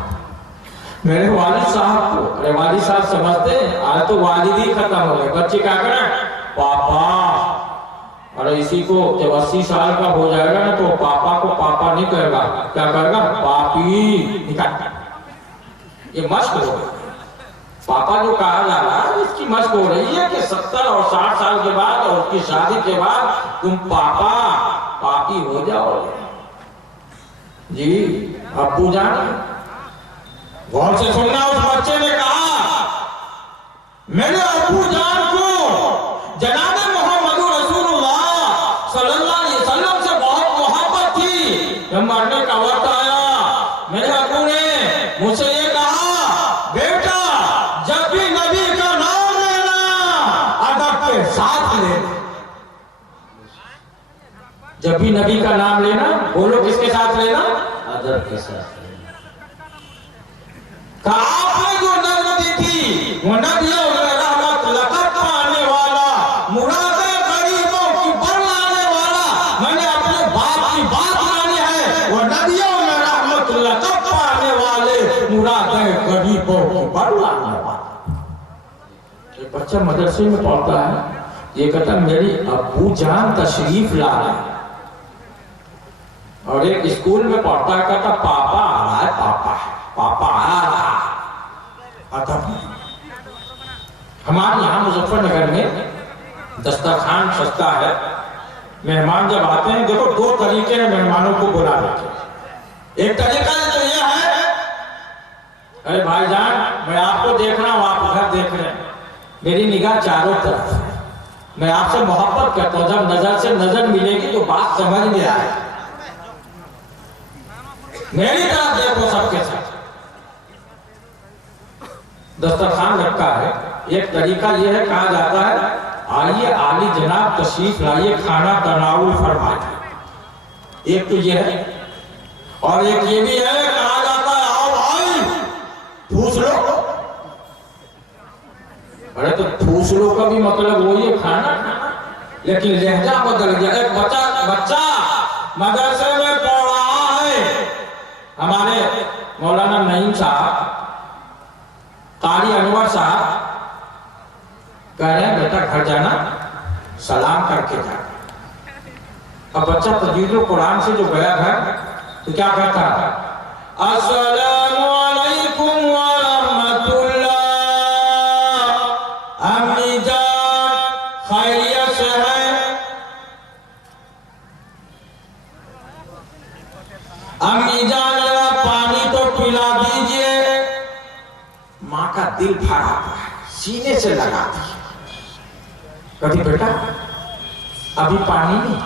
میرے والد صاحب کو، ارے والد صاحب سمجھتے ہیں آج تو والد ہی ختم ہو گئے. بچے کیا کریں؟ پاپا. ارے اسی کو جب 80 سال کا ہو جائے گا نا تو پاپا کو پاپا نہیں کہے گا، کیا کہے گا؟ پاپی. نکال. یہ مشق ہو رہی ہے. پاپا جو کہا جا رہا ہے اس کی مشق ہو رہی ہے کہ 70 اور 60 سال کے بعد اور اس کی شادی کے بعد تم پاپا پاپی ہو جاؤ. جی ابو جان، غور سے سننا. اس بچے نے کہا، میرے ابو جان کو جناب محمد رسول اللہ صلی اللہ علیہ وسلم سے بہت محبت تھی. جب مرنے کا وقت آیا میرے ابو نے جب بھی نبی کا نام لینا بولو کس کے ساتھ لینا؟ ادب کے ساتھ لینا۔ کہ آپ نے جو نظر دی تھی وہ نبی اور رحمت لقب پانے والا، مرادیں غریبوں کی بر لانے والا، میں نے اپنے باپ کی بات لانی ہے، وہ نبی اور رحمت لقب پانے والے، مرادیں غریبوں کی بر لانے والا۔ ایک بچہ مدرسے میں پڑھتا ہے، یہ کہتا میری ابو جان تشریف لا رہے ہیں، اور ایک اسکول میں پڑھتا ہے، کہتا پاپا آ رہا ہے، پاپا آ رہا ہے۔ ادب۔ ہمارے یہاں مظفر نگر میں دسترخوان سجتا ہے، مہمان جب آتے ہیں، دیکھو دو طریقے ہیں مہمانوں کو بلانے کے۔ ایک طریقہ تو یہ ہے، ارے بھائی جان میں آپ کو دیکھ رہا ہوں، آپ ادھر دیکھ رہے ہیں، میری نگاہ چاروں طرف ہے، میں آپ سے محبت کرتا ہوں، جب نظر سے نظر ملے گی تو بات سمجھ میں آئے، میری طرف دیکھو سب کے ساتھ۔ دسترخوان رکھا ہے، ایک طریقہ یہ ہے، کہا جاتا ہے آئیے عالی جناب تشریف لائیے، کھانا تناول فرمائیے، ایک تو یہ ہے، اور ایک یہ بھی ہے، کہا جاتا ہے آؤ بھائی ٹھوس لو۔ ارے تو ٹھوس لو کا بھی مطلب وہی ہے کھانا، لیکن لہجہ بدل گیا۔ ایک بچہ مدرسے میں پڑھ رہا ہے، ہمارے مولانا نعیم صاحب، قاری انور صاحب کہہ رہے ہیں بیٹا گھر جانا سلام کر کے جانا۔ اب بچہ تجوید القرآن سے جو گیا گھر تو کیا کہتا ہے؟ السلام علیکم ورحمۃ اللہ، امی جان خیریت سے ہے؟ امی جان ذرا پانی تو پلا دیجئے۔ ماں کا دل بھر آتا ہے، سینے سے لگاتی ہے، کبھی بیٹا ابھی پانی نہیں،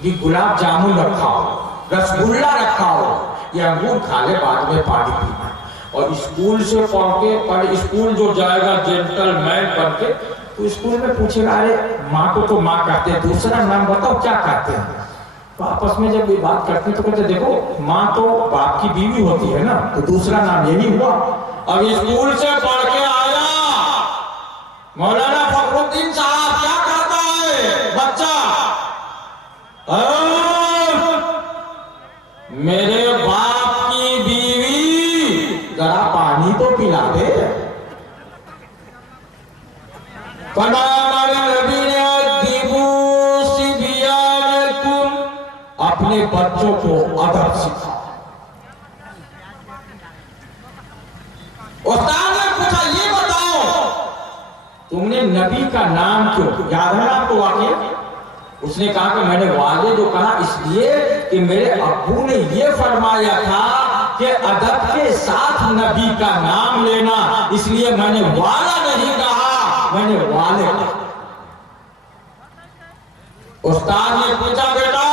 بھی گلاب جامن رکھا ہو، رسگلہ رکھا ہو، یہ انگور کھا لے بعد میں پانی پینا۔ اور اسکول سے پڑھ کے، پر اسکول جو جائے گا جنٹل مین بن کے، تو اسکول میں پوچھے گا ارے ماں کو تو ماں کہتے ہیں، دوسرا نام بتاؤ کیا کہتے ہیں؟ تو آپس میں جب یہ بات کرتے ہیں تو کہتے ہیں دیکھو ماں تو باپ کی بیوی ہوتی ہے نا، تو دوسرا نام یہی ہوا۔ اب اسکول سے پڑھ کے آیا، مولانا فخر الدین صاحب کیا کہتا ہے بچہ؟ میرے باپ کی بیوی ذرا پانی تو پلا دے۔ ہمارے نبی نے ادبوا صبیانکم، اپنے بچوں کو ادب سکھا۔ استاد نے پوچھا یہ بتاؤ تم نے نبی کا نام کیوں، یاد ہے آپ کو واقعہ؟ اس نے کہا کہ میں نے والد جو کہا اس لیے کہ میرے ابو نے یہ فرمایا تھا کہ ادب کے ساتھ نبی کا نام لینا، اس لیے میں نے والا نہیں کہا، میں نے والد کہا۔ استاد نے پوچھا بیٹا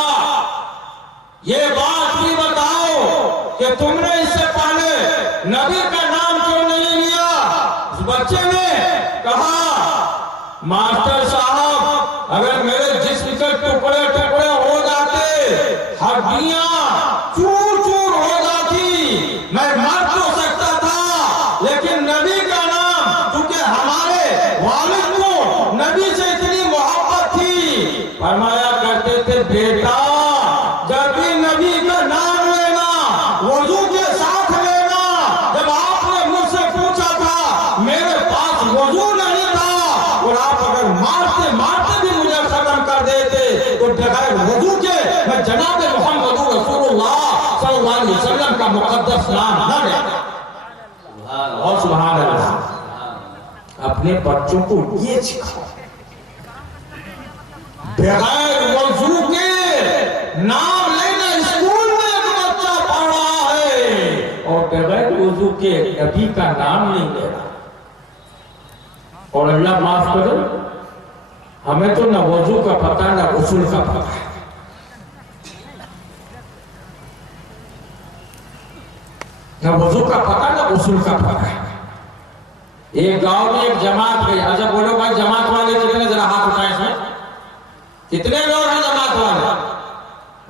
یہ بات بھی بتاؤ کہ تم نے اس سے پہلے نبی کا نام کیوں نہیں لیا؟ اس بچے نے کہا ماسٹر صاحب اگر میرے جسم کے ٹکڑے ٹکڑے ہو جاتے، ہڈیاں چور چور ہو جاتی، میں مر تو سکتا تھا، لیکن نبی کا نام، چونکہ ہمارے والد کو نبی سے اتنی محبت تھی، فرمایا کرتے تھے بیٹا جب بھی نبی کا نام لینا وضو کے ساتھ لینا۔ جب آپ نے مجھ سے پوچھا تھا میرے پاس وضو نہیں تھا، اور آپ اگر مارتے مارتے بھی مجھے ختم کر دیتے تو بغیر وضو کے میں جناب محمد رسول اللہ صلی اللہ علیہ وسلم کا مقدس نام نہ لیتا۔ اور سبحان اللہ، اپنے بچوں کو یہ سکھاؤ بغیر وضو کے نام لینا۔ اسکول میں ایک بچہ پڑھ رہا ہے اور بغیر وضو کے نبی کا نام نہیں لے رہا، اور اللہ معاف کرے ہمیں تو نہ وضو کا پتہ نہ غسل کا پتہ ہے۔ نہ وضو کا پتہ نہ غسل کا پتہ ہے۔ ایک گاؤں میں ایک جماعت گئی، اچھا بولو بھائی جماعت والے کتنے، ذرا ہاتھ اٹھائیں اس میں، کتنے لوگ ہیں جماعت والے؟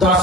10।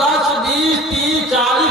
10, 20, 30, 40,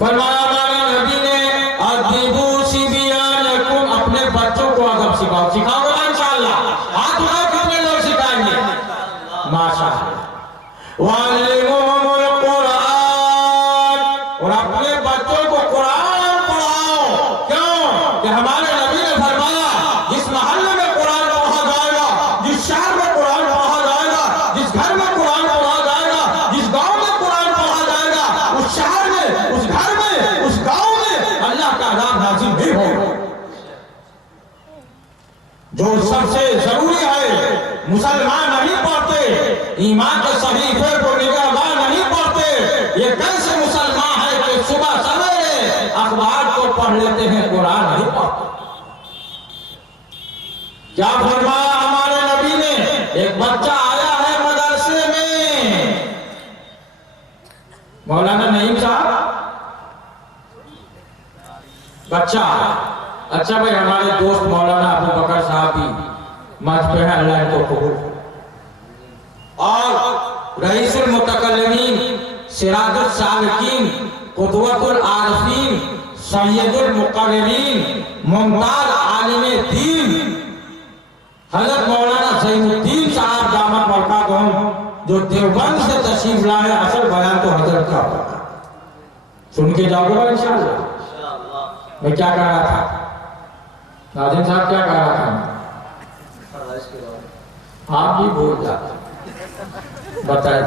فرمایا ہمارے نبی نے ادبو صبیانکم، اپنے بچوں کو ادب سکھاؤ، سکھاؤ گا انشاءاللہ، ہاتھ اٹھاؤ کتنے لوگ سکھائیں گے؟ ماشاءاللہ۔ وعلموہم القرآن، اور اپنے بچوں کو قرآن پڑھاؤ، کیوں کہ ہمارے نبی نے فرمایا جس محلے میں قرآن پڑھا جائے گا، جس شہر میں قرآن پڑھا جائے گا، جس گھر میں قرآن پڑھا جائے گا، جس گاؤں میں قرآن پڑھا جائے گا، اس شہر میں، اس گھر میں، اس گاؤں میں اللہ کا عذاب نازل نہیں ہوگا۔ جو سب سے ضروری ہے، مسلمان نہیں پڑھتے، ایمان کے صحیفے کو نگہبان نہیں پڑھتے، یہ کیسے مسلمان ہے کہ صبح سویرے اخبار کو پڑھ لیتے ہیں، قرآن نہیں پڑھتے؟ کیا فرمایا ہمارے نبی نے؟ ایک بچہ آیا ہے مدرسے میں، مولانا نعیم صاحب بچہ، اچھا بھائی ہمارے دوست مولانا ابو بکر صاحب بھی منچ پہ ہیں، اللہ ان کو قبول، اور رئیس المتکلمین، سراج السالکین، قدوۃ العارفین، سید المقررین، ممتاز عالم دین حضرت مولانا زین الدین صاحب دامت برکاتہم، جو دیوبند سے تشریف لائے، اصل بیان تو حضرت کا ہوگا، سن کے جاؤ گے انشاءاللہ۔ میں کیا کہہ رہا تھا ناظرین صاحب، کیا کہہ رہا تھا؟ آپ بھی بھول جاتے، بتائیں۔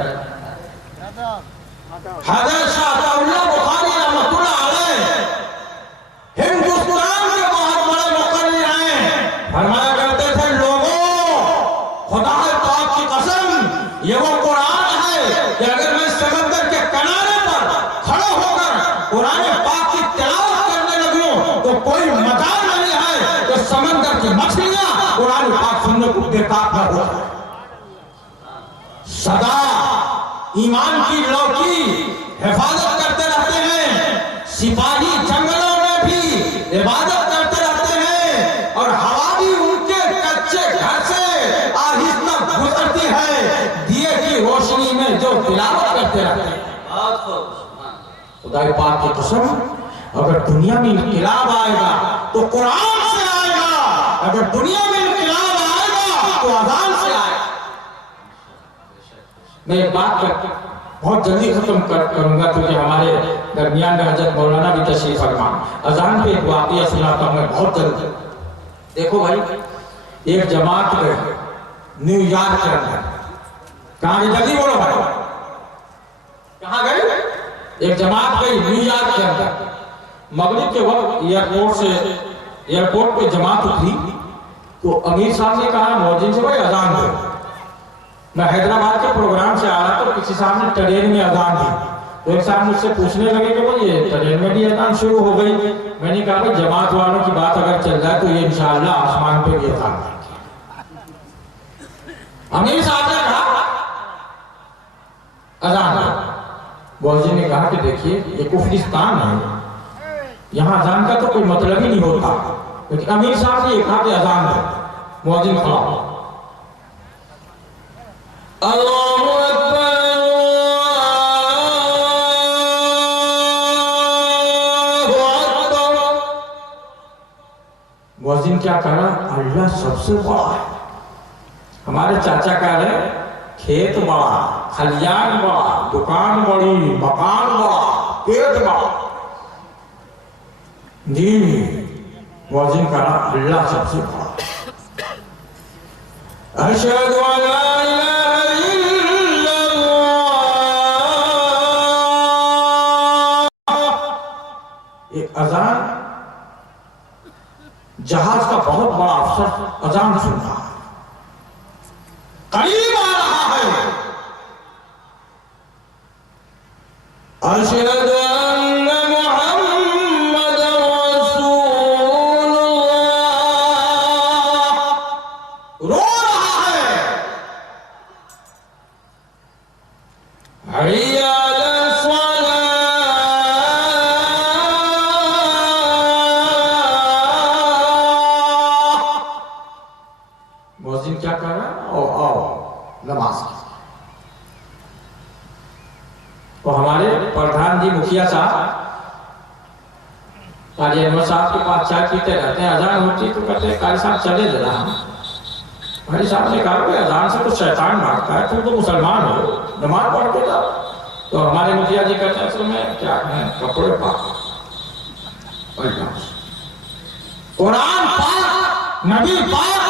حضرت شاہ اللہ بخاری رحمۃ اللہ علیہ ہندوستان کے بہت بڑے مقرر ہیں، فرمایا کرتے تھے لوگوں، خدا پاک کی قسم، یہ وہ قرآن ہے کہ اگر میں سمندر کے کنارے پر کھڑا ہو کر قرآن پاک کی تلاوت کرنے لگوں تو کوئی مجال نہیں ہے کہ سمندر کی مچھلیاں قرآن پاک سننے کو بےتاب نہ ہو جائے۔ سدا ایمان کی لو کی حفاظت کرتے رہتے ہیں، سپاہی جنگلوں میں بھی عبادت کرتے رہتے ہیں، اور ہوا بھی ان کے کچے گھر سے آہستہ گزرتی ہے، دیے کی روشنی میں جو تلاوت کرتے رہتے ہیں۔ خدا پاک کی قسم، اگر دنیا میں انقلاب آئے گا تو قرآن سے آئے گا، اگر دنیا میں انقلاب آئے گا تو اذان سے آئے گا۔ میں ایک بات بہت جلدی ختم کروں گا کیونکہ ہمارے درمیان میں حضرت مولانا بھی تشریف فرما، اذان پہ ایک واقعہ سناتا ہوں میں بہت جلدی۔ دیکھو بھائی، ایک جماعت گئے نیو یارک کے اندر، کہاں گئے جلدی بولو بھائی، کہاں گئے؟ ایک جماعت گئی نیو یارک کے اندر، مغرب کے وقت ایئرپورٹ پہ جماعت اتری تو امیر صاحب نے کہا مؤذن سے بھائی اذان دو۔ میں حیدرآباد کے پروگرام سے آ رہا تو کسی صاحب نے ٹرین میں اذان دی، تو ایک صاحب مجھ سے پوچھنے لگے کہ بھائی یہ ٹرین میں بھی اذان شروع ہو گئی؟ میں نے کہا کہ جماعت والوں کی بات اگر چل جائے تو یہ انشاءاللہ آسمان پہ بھی اذان دیں گے۔ امیر صاحب نے کہا اذان دو، مؤذن نے کہا کہ دیکھیے یہ کفرستان ہے، یہاں اذان کا تو کوئی مطلب ہی نہیں ہوتا، لیکن امیر صاحب نے یہ کہا کہ اذان دو، مؤذن کھڑا ہو، اللہ اکبر اللہ اکبر۔ مؤذن کیا کہہ رہا؟ اللہ سب سے بڑا ہے۔ ہمارے چاچا کہہ رہے کھیت بڑا، کھلیان بڑا، دکان بڑی، مکان بڑا، پیٹ بڑا، جی مؤذن کہہ رہا اللہ سب سے بڑا۔ اشہد ان لا الہ اذان، جہاز کا بہت بڑا افسر اذان سن رہا ہے، قریب آ رہا ہے، اشہد ان محمد رسول اللہ، رو رہا ہے، حی علی الصلاۃ، مؤذن کیا کہہ رہا ہے؟ آؤ نماز کی۔ تو ہمارے پردھان جی مکھیا صاحب قاری احمد صاحب کے پاس چائے پیتے رہتے ہیں، اذان ہوتی تو کہتے ہیں قاری صاحب چلے ذرا ہم۔ قاری صاحب نے کہا کہ اذان سے تو شیطان بھاگتا ہے، تم تو مسلمان ہو، نماز پڑھ کے جاؤ۔ تو ہمارے مفتی جی کہتے ہیں اصل میں کیا ہے، کپڑے پاک، قرآن پاک، نبی پاک،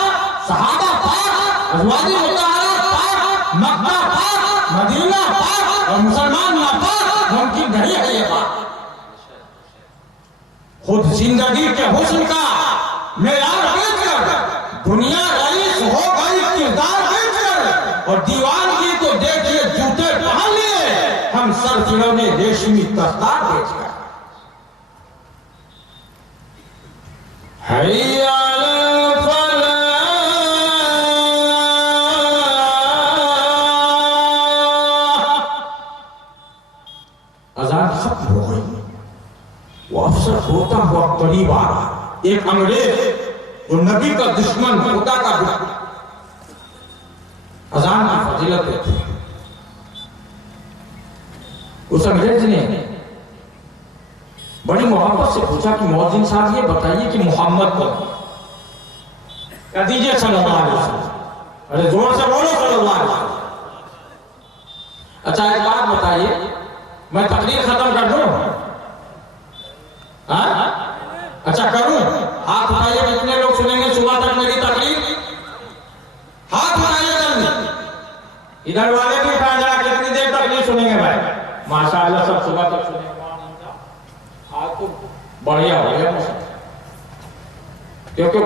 صحابہ پاک، ازواج مطہرات پاک، مکہ پاک، مدینہ پاک، اور مسلمان ناپاک ممکن نہیں ہے یہ بات۔ خود زندگی کے حسن کا معیار بیچ کر دنیا رئیس ہو گئی کردار بیچ کر، اور دیوانگی کو دیکھیے جوتے پہن لیے ہم سر فرونے ریشمی دستار بیچ کر۔ حی علی الفلاح، اذان ختم ہو گئی، وہ افسر ہوتا ہوا قریب آ رہا، ایک انگریز جو نبی کا دشمن، خدا کا دشمن، اذان کی فضیلت دیتے ہیں۔ اس انگریز نے بڑی محبت سے پوچھا کہ مؤذن صاحب یہ بتائیے کہ محمد کون؟ کہہ دیجئے صلی اللہ علیہ وسلم۔ ارے زور سے بولو صلی اللہ علیہ وسلم۔ اچھا ایک بات بتائیے، میں تقریر ختم کر دوں؟ اچھا کروں؟ ہاتھ اٹھائیے کتنے لوگ سنیں گے صبح تک میری تقریر؟ ہاتھ اٹھائیے جلدی، ادھر والے بھی اٹھائیں جا، کتنی دیر تک نہیں سنیں گے بھائی؟ ماشاءاللہ سب صبح تک سنیں گے، آج تو بڑھیا ہو گیا کیونکہ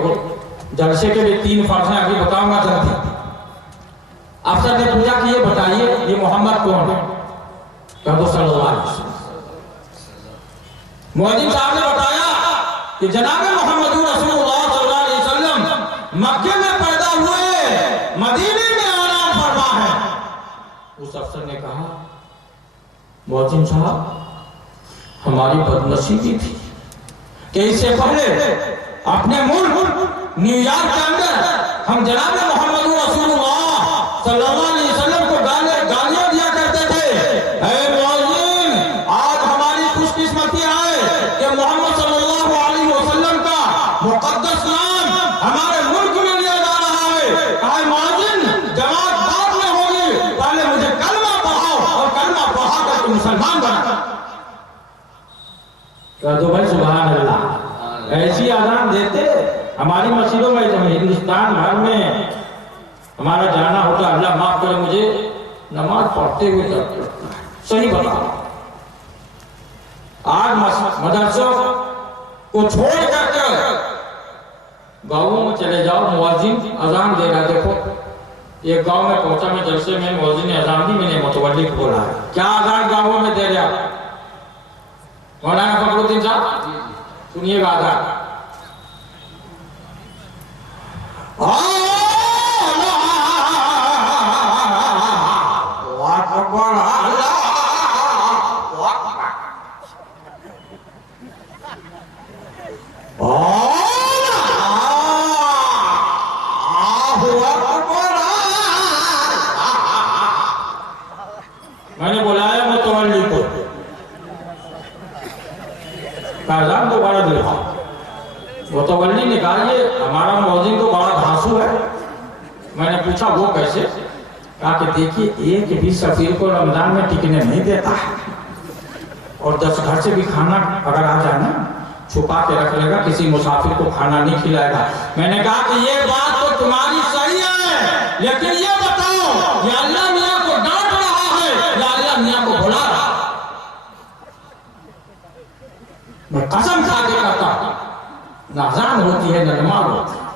جلسے کے لیے 3 فرض ہیں، ابھی بتاؤں گا جلدی۔ افسر نے پوچھا کہ یہ بتائیے یہ محمد کون ہے؟ کہہ دو صلی اللہ علیہ وسلم۔ مؤذن صاحب نے بتایا کہ جناب محمد رسول اللہ صلی اللہ علیہ وسلم مکے میں پیدا ہوئے، مدینے میں آرام فرما ہے۔ اس افسر نے کہا مؤذن صاحب ہماری بدنصیبی تھی کہ اس سے پہلے اپنے ملک نیو یارک کے اندر ہم جناب محمد رسول اللہ صلی اللہ علیہ وسلم کو گالیاں دیا کرتے تھے۔ اے مؤذن، آج ہماری خوش قسمتی ہے کہ محمد صلی اللہ علیہ وسلم کا مقدس نام ہمارے ملک میں لیا جا رہا ہے۔ اے مؤذن، جماعت بعد میں ہوگی، پہلے مجھے کلمہ پڑھاؤ اور کلمہ پڑھا کر تم مسلمان بنا۔ کہہ دو بھائی سبحان اللہ۔ ایسی اذان دیتے ہماری مسجدوں میں، جب ہندوستان بھر میں ہمارا جانا ہوتا، اللہ معاف کرے مجھے نماز پڑھتے ہوئے درد لگتا ہے، صحیح بتاؤ۔ آج مدرسوں کو چھوڑ کر گاؤں میں چلے جاؤ، مؤذن اذان دے رہا، دیکھو ایک گاؤں میں پہنچا میں جلسے میں، مؤذن نے اذان دی، میں نے متولی کو بولا ہے کیا اذان گاؤں میں دے رہے آپ؟ مولانا فخر الدین صاحب سنیے گا اذان۔ میں نے بلایا متولی کو، اذان دوبارہ دلوا۔ متولی نے کہا یہ ہمارا مؤذن تو بڑا دھانسو ہے۔ میں نے پوچھا وہ کیسے؟ کہا کہ دیکھیے ایک بھی سفیر کو رمضان میں ٹکنے نہیں دیتا ہے، اور 10 گھر سے بھی کھانا اگر آ جائے نا چھپا کے رکھ لے گا، کسی مسافر کو کھانا نہیں کھلائے گا۔ میں نے کہا کہ یہ بات تو تمہاری صحیح ہے، لیکن یہ بتاؤ یہ اللہ میاں کو ڈانٹ رہا ہے یا اللہ میاں کو بلا رہا ہے؟ میں قسم کھا کے کہتا ہوں، نہ اذان ہوتی ہے نہ نماز ہوتی ہے۔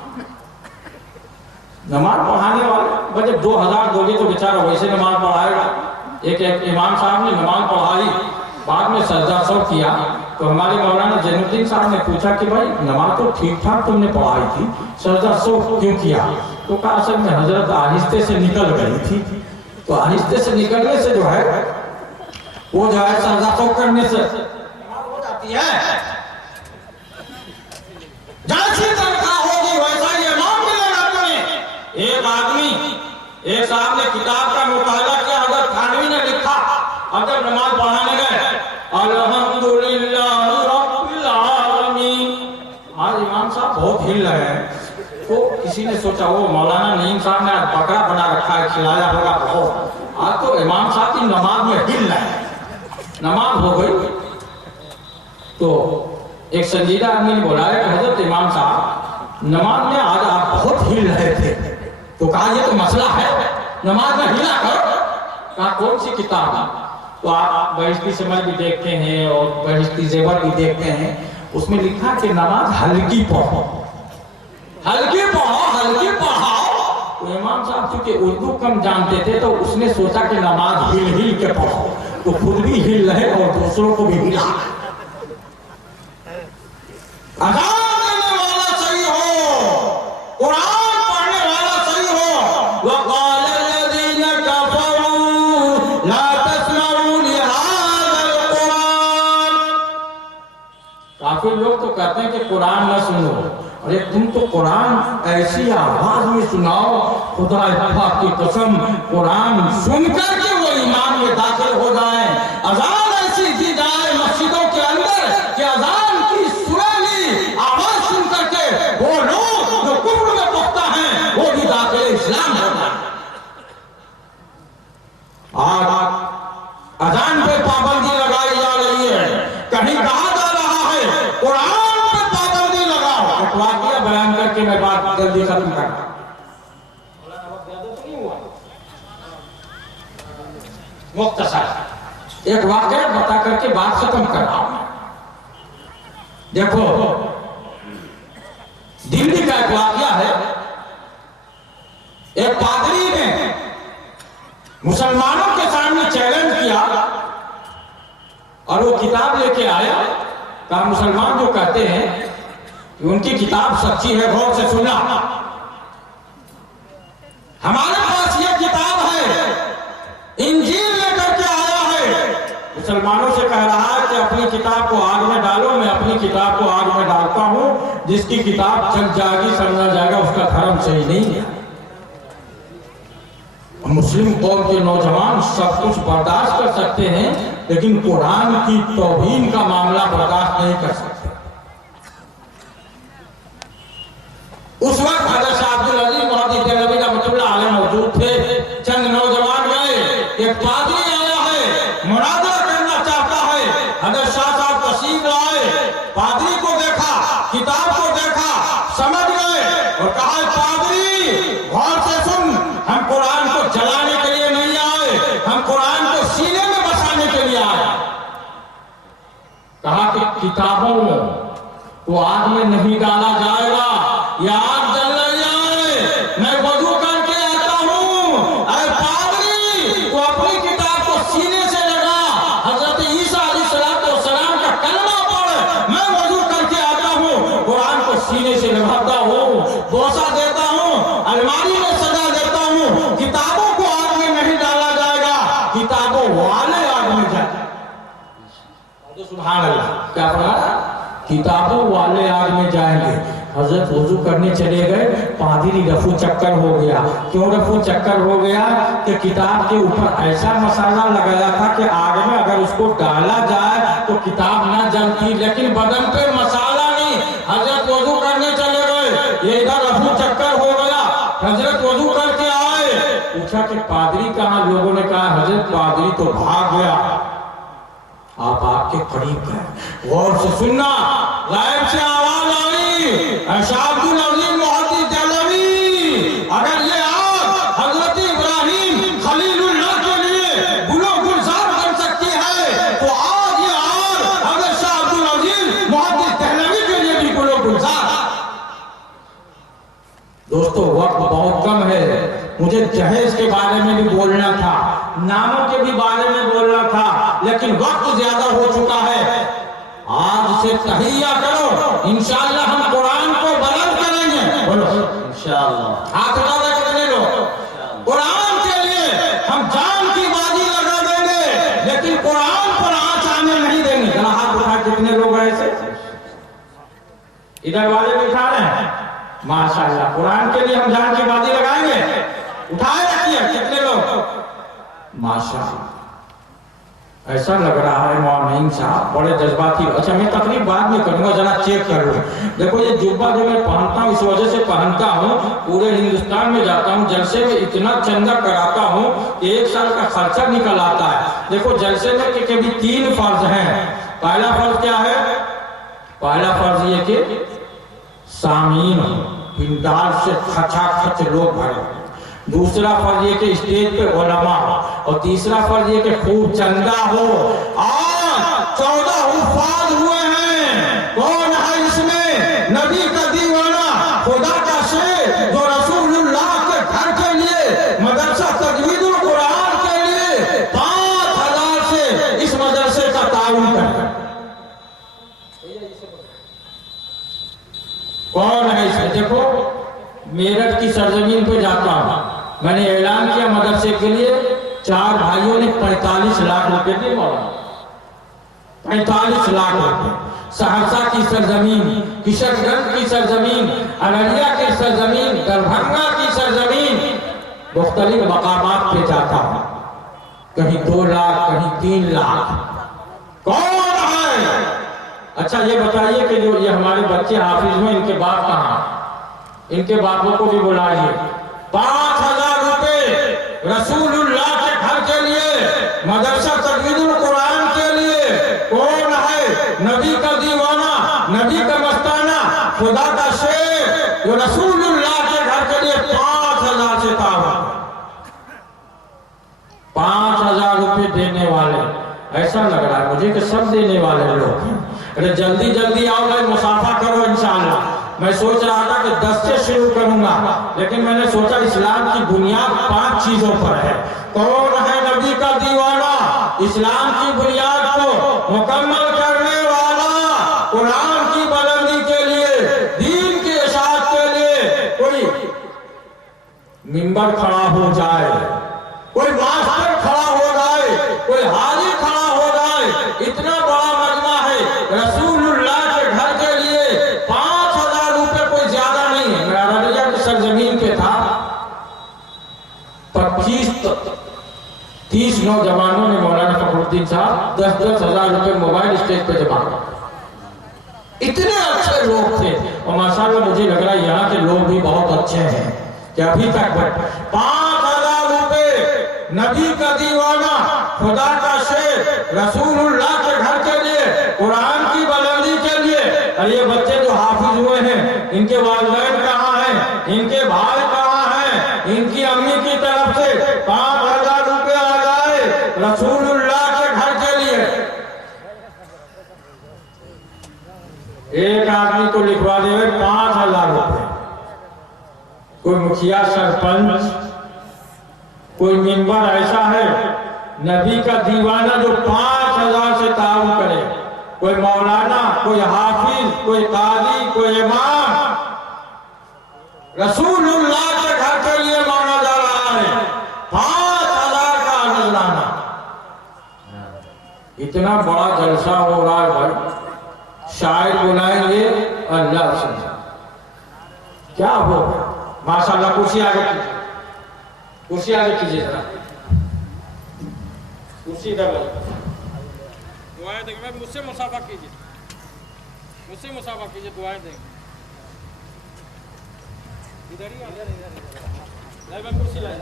نماز پڑھانے والے جب 2000 دو گے تو بیچارہ ویسے نماز پڑھائے گا۔ ایک امام صاحب نے نماز پڑھائی، بعد میں سجدہ سو کیا تو ہمارے مولانا زین الدین صاحب نے پوچھا کہ بھائی نماز تو ٹھیک ٹھاک تم نے پڑھائی تھی، سجدہ سو کیوں کیا؟ تو کہا اصل میں حضرت آہستہ سے نکل گئی تھی، تو آہستہ سے نکلنے سے جو ہے وہ جو ہے سجدہ سو کرنے سے ہو جاتی ہے۔ جیسی تنخواہ ہوگی ویسا ہی امام ملے گا تمہیں۔ ایک آدمی، ایک صاحب نے کتاب کا مطالعہ کیا، حضرت تھانوی نے لکھا، اب جب نماز پڑھانے گئے الحمدللہ رب العالمین بہت ہل رہے ہیں. تو کسی نے سوچا وہ مولانا نعیم صاحب نے بکرا بنا رکھا ہے, کھلایا ہوگا بہت. آج تو امام صاحب کی نماز میں ہل رہے ہیں. نماز ہو گئی تو ایک سنجیدہ آدمی نے بولایا کہ حضرت امام صاحب نماز میں آج آپ بہت ہل رہے تھے. تو کہا یہ تو مسئلہ ہے, نماز میں ہلا کر. کہا کون سی کتاب ہے؟ تو آپ بہشتی سمجھ بھی دیکھتے ہیں اور بہشتی زیور بھی دیکھتے ہیں, اس میں لکھا کہ نماز ہلکی پڑھو, ہلکی پڑھو, ہلکی پڑھاؤ. تو امام صاحب چونکہ اردو کم جانتے تھے تو اس نے سوچا کہ نماز ہل ہل کے پڑھو, تو خود بھی ہل رہے اور دوسروں کو بھی ہلا. اذان دینے والا صحیح ہو, قرآن پڑھنے والا صحیح ہو. وقال الذين كفروا لا تسمعوا لهذا القرآن. کافر لوگ تو کہتے ہیں کہ قرآن نہ سنو, ارے تم تو قرآن ایسی آواز میں سناؤ, خدا پاک کی قسم قرآن سن کر کے وہ ایمان میں داخل ہو جائیں. اذان ایسی دی جائے مسجدوں کے اندر کہ اذان کی سریلی آواز سن کر کے وہ لوگ جو کفر میں پختہ ہیں وہ بھی داخل اسلام ہو جائیں. آج اذان پہ پابندی لگائی جا رہی ہے, کہیں کہا جا رہا ہے قرآن پہ پابندی لگاؤ. ایک واقعہ بیان کر کے میں بات جلدی ختم کرتا. مختصر ایک واقعہ بتا کر کے بات ختم کر رہا ہوں. دیکھو دلی کا ایک واقعہ ہے. ایک پادری نے مسلمانوں کے سامنے چیلنج کیا اور وہ کتاب لے کے آیا. کہا مسلمان جو کہتے ہیں کہ ان کی کتاب سچی ہے, غور سے سنا, ہمارے پاس یہ کتاب ہے, انجیل لے کر کے آیا ہے. مسلمانوں سے کہہ رہا ہے کہ اپنی کتاب کو آگ میں ڈالو, میں اپنی کتاب کو آگ میں ڈالتا ہوں. جس کی کتاب چل جائے گی سمجھا جائے گا اس کا دھرم صحیح نہیں ہے. مسلم قوم کے نوجوان سب کچھ برداشت کر سکتے ہیں لیکن قرآن کی توہین کا معاملہ برداشت نہیں کر سکتے. اس وقت حضرت شاہ عبدالعزیز محدث دہلوی رحمۃ اللہ علیہ موجود تھے. چند نوجوان گئے, ایک پادری آیا ہے, مناظرہ کرنا چاہتا ہے. حضرت شاہ صاحب تشریف لائے, پادری کو دیکھا, کتاب کو دیکھا, سمجھ گئے اور کہا پادری غور سے سن, ہم قرآن کو جلانے کے لیے نہیں آئے, ہم قرآن کو سینے میں بسانے کے لیے آئے. کہا کہ کتابوں کو آگ میں نہیں ڈالا جائے گا, یہ آگ جل رہی ہے, میں وضو کر کے آتا ہوں. اے پادری تو اپنی کتاب کو سینے سے لگا, حضرت عیسیٰ علیہ السلام کا کلمہ پڑھ, میں وضو کر کے آتا ہوں, قرآن کو سینے سے لگاتا ہوں, بوسہ دیتا ہوں, الماری میں سجا دیتا ہوں. کتابوں کو آگ میں نہیں ڈالا جائے گا, کتابوں والے آگ میں جائیں گے. سبحان اللہ. کیا پڑھا؟ کتابوں والے آگ میں جائیں گے. حضرت وضو کرنے چلے گئے, پادری رفو چکر ہو گیا. کیوں رفو چکر ہو گیا؟ کہ کتاب کے اوپر ایسا مسالہ لگایا تھا کہ آگ میں اگر اس کو ڈالا جائے تو کتاب نہ جلتی, لیکن بدن پہ مسالہ نہیں. حضرت وضو کرنے چلے گئے, یہ ادھر رفو چکر ہو گیا. حضرت وضو کر کے آئے, پوچھا کہ پادری کہاں؟ لوگوں نے کہا حضرت پادری تو بھاگ گیا. آپ کے قریب گئے, غور سے سننا, غائب سے آواز آئی, شاہ عبدالعزیز محدث دہلوی, اگر یہ آگ حضرت ابراہیم خلیل اللہ کے لیے گل و گلزار بن سکتی ہے تو آج یہ آگ حضرت شاہ عبدالعزیز محدث دہلوی کے لیے بھی گل و گلزار. دوستو وقت بہت کم ہے, مجھے جہیز کے بارے میں بھی بولنا تھا, ناموں کے بھی بارے میں بولنا تھا, لیکن وقت زیادہ ہو چکا ہے. آج سے تہیہ کرو, انشاءاللہ ہم قرآن کو بلند کریں گے. بولو انشاءاللہ. ہاتھ اٹھا دے کتنے لوگ؟ قرآن کے لیے ہم جان کی بازی لگا دیں گے لیکن قرآن پر آنچ آنے نہیں دیں گے. ذرا ہاتھ اٹھا, کتنے لوگ ایسے ادھر والے بھی اٹھا رہے ہیں؟ ماشاءاللہ. قرآن کے لیے ہم جان کی بازی لگائیں گے. اٹھائے رکھیے, کتنے لوگ؟ ماشاءاللہ. ایسا لگ رہا ہے مولوی صاحب بڑے جذباتی. اچھا میں تقریب بعد میں کروں گا, ذرا چیک کر لوں. دیکھو یہ جبہ جو میں پہنتا ہوں اس وجہ سے پہنتا ہوں, پورے ہندوستان میں جاتا ہوں جلسے میں اتنا چندہ کراتا ہوں کہ 1 سال کا خرچہ نکل آتا ہے. دیکھو جلسے میں کہ کبھی 3 فرض ہیں. پہلا فرض کیا ہے؟ پہلا فرض یہ کہ سامعین پنڈال سے کھچا کھچ لوگ بھرے. دوسرا فرض یہ کہ اسٹیج پہ علماء ہو. اور تیسرا فرض یہ کہ خوب چندہ ہو. آج 14 حفاظ ہوئے ہیں. کون ہے اس میں؟ نبی کا دیوانہ, خدا کا شیر, جو رسول اللہ کے گھر کے لیے مدرسہ تجوید القرآن کے لیے 5000 سے اس مدرسے کا تعاون کرتا. کون ہے اس میں؟ دیکھو میرٹھ کی سرزمین پہ جاتا ہوں, میں نے اعلان کیا مدرسے کے لیے, 4 بھائیوں نے 45 لاکھ روپے دیے. مولانا 45 لاکھ روپے. سہرسہ کی سرزمین, کشن گنج کی سرزمین, ارریہ کی سرزمین, دربھنگا کی سرزمین, مختلف مقامات پہ جاتا ہوں. کہیں 2 لاکھ, کہیں 3 لاکھ. کون ہے؟ اچھا یہ بتائیے کہ جو یہ ہمارے بچے حافظ ہوئے, ان کے باپ کہاں؟ ان کے باپوں کو بھی بلائیے. 5000 روپے رسول اللہ کے گھر کے لیے, مدرسہ تجوید القرآن کے لیے. کون ہے؟ نبی کا دیوانہ, نبی کا مستانہ, خدا کا شیر, جو رسول اللہ کے گھر کے لیے 5000 سے تعاون. 5000 روپے دینے والے. ایسا لگ رہا ہے مجھے کہ سب دینے والے لوگ ہیں. ارے جلدی جلدی آؤ بھائی, مسافہ کرو انشاءاللہ. میں سوچ رہا تھا کہ 10 سے شروع کروں گا, لیکن میں نے سوچا اسلام کی بنیاد 5 چیزوں پر ہے. کون ہے نبی کا دیوانہ؟ اسلام کی بنیاد کو مکمل کرنے والا, قرآن کی بلندی کے لیے, دین کی اشاعت کے لیے. کوئی منبر کھڑا ہو جائے, کوئی ماسٹر کھڑا ہو جائے, کوئی حاجی کھڑا ہو جائے, اتنا بڑا مجمع ہے رسول اللہ کے گھر کے لیے 5000 روپے کوئی زیادہ نہیں ہے. میرا ارریہ کی سرزمین پہ تھا, 30 نوجوانوں نے مولانا فخر الدین صاحب 10-10 ہزار روپے موبائل اسٹیج پہ جمع کر. اتنے اچھے لوگ تھے, اور ماشاءاللہ مجھے لگ رہا ہے یہاں کے لوگ بھی بہت اچھے ہیں کہ ابھی تک 5000 روپے نبی کا دیوانہ, خدا کا شیر, رسول اللہ کے گھر کے لیے, قرآن کی بلندی کے لیے. اور یہ بچے جو حافظ ہوئے ہیں, ان کے والدین کہاں ہیں, ان کے بھائی کہاں ہیں, ان کی امی کی طرف سے 5000 روپے آ جائے رسول اللہ کے گھر کے لیے. ایک آدمی کو لکھوا دے 5000 روپے. کوئی مکھیا, سرپنچ, کوئی ممبر ایسا ہے نبی کا دیوانہ جو 5000 سے تعاون کرے. کوئی مولانا, کوئی حافظ, کوئی قاضی, کوئی امام, رسول اللہ کے گھر کے لیے مانا جا رہا ہے 5000 کا نذرانہ. اتنا بڑا جلسہ ہو رہا ہے بھائی, شاعر بلائیں گے اللہ سے. کیا ہو ماشاءاللہ. کرسی آگے کیجیے, کرسی آگے کیجیے ذرا, کرسی ادھر لگے. دعائیں دیں گے, مجھ سے مسافہ کیجیے, مجھ سے مسافہ کیجیے, دعائیں دیں گے. ادھر ہی لائے, میں کرسی لائے.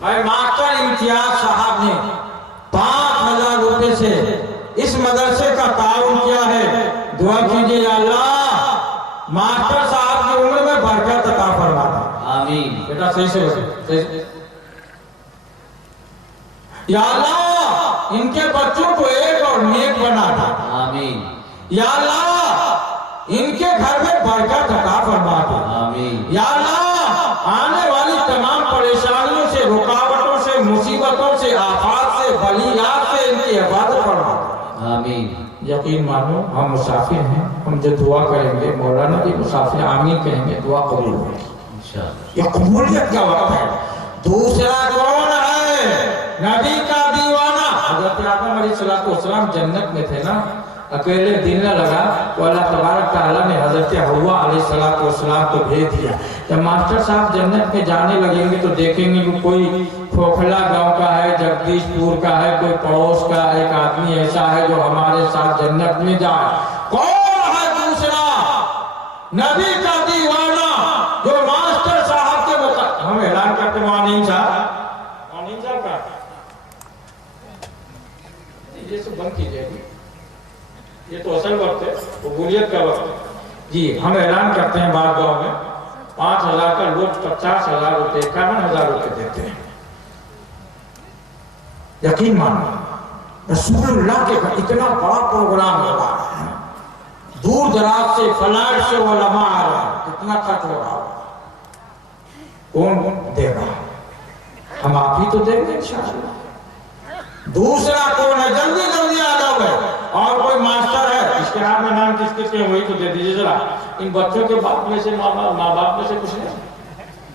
بھائی ماسٹر امتیاز صاحب نے 5000 روپے سے اس مدرسے کا تعاون کیا ہے. دعا کیجیے یا اللہ ماسٹر صاحب کی عمر میں برکت عطا فرما دے. آمین. بیٹا صحیح سے یا اللہ ان کے بچوں کو ایک اور نیک بنا دے. آمین. یا اللہ ان کے گھر میں برکت عطا فرما دے. آمین. یا اللہ آنے والی تمام پریشانیوں سے, رکاوٹوں سے, مصیبتوں سے, آفات سے, بلیات سے ان کی حفاظت فرما دے. آمین. یقین مانو ہم مسافر ہیں, ہم جو دعا کریں گے مولانا بھی مسافر آمین کہیں گے, دعا قبول ہوگی انشاءاللہ. یہ قبولیت کا وقت ہے. دوسرا کون ہے؟ نبی کا دیوانہ. حضرت آدم علیہ السلام جنت میں تھے نا, اکیلے دل نہ لگا تو اللہ تبارک تعالیٰ نے حضرت حوا علیہ السلام کو بھیج دیا. جب ماسٹر صاحب جنت میں جانے لگیں گے تو دیکھیں گے کہ کوئی کھوکھلا گاؤں کا ہے, جگدیش پور کا ہے, کوئی پڑوس کا ایک آدمی ایسا ہے جو ہمارے ساتھ جنت میں جائے. کون ہے دوسرا نبی کا دیوانہ جو ماسٹر صاحب کے مطابق ہم اعلان کرتے وہاں نہیں کا یہ سب بند کیجئے. یہ تو اصل وقت ہے, قبولیت کا وقت ہے جی. ہم اعلان کرتے ہیں بعض گاؤں میں 5,000 کا لوگ 50,000 روپے 51,000 روپے دیتے ہیں. یقین مانو رسول اللہ کے اتنا بڑا پروگرام ہو رہا ہے, دور دراز سے فلائٹ سے علماء آ رہا ہے, کتنا خرچ ہو رہا ہے, کون دے رہا؟ ہم آپ ہی تو دیں گے انشاءاللہ. دوسرا کون ہے؟ جلدی جلدی آ جاؤ گے. اور کوئی ماسٹر ہے اس کے ہاتھ میں نام کس کس کے وہی تو دے دیجیے ذرا. ان بچوں کے باپ میں سے ماں باپ میں سے کچھ نہیں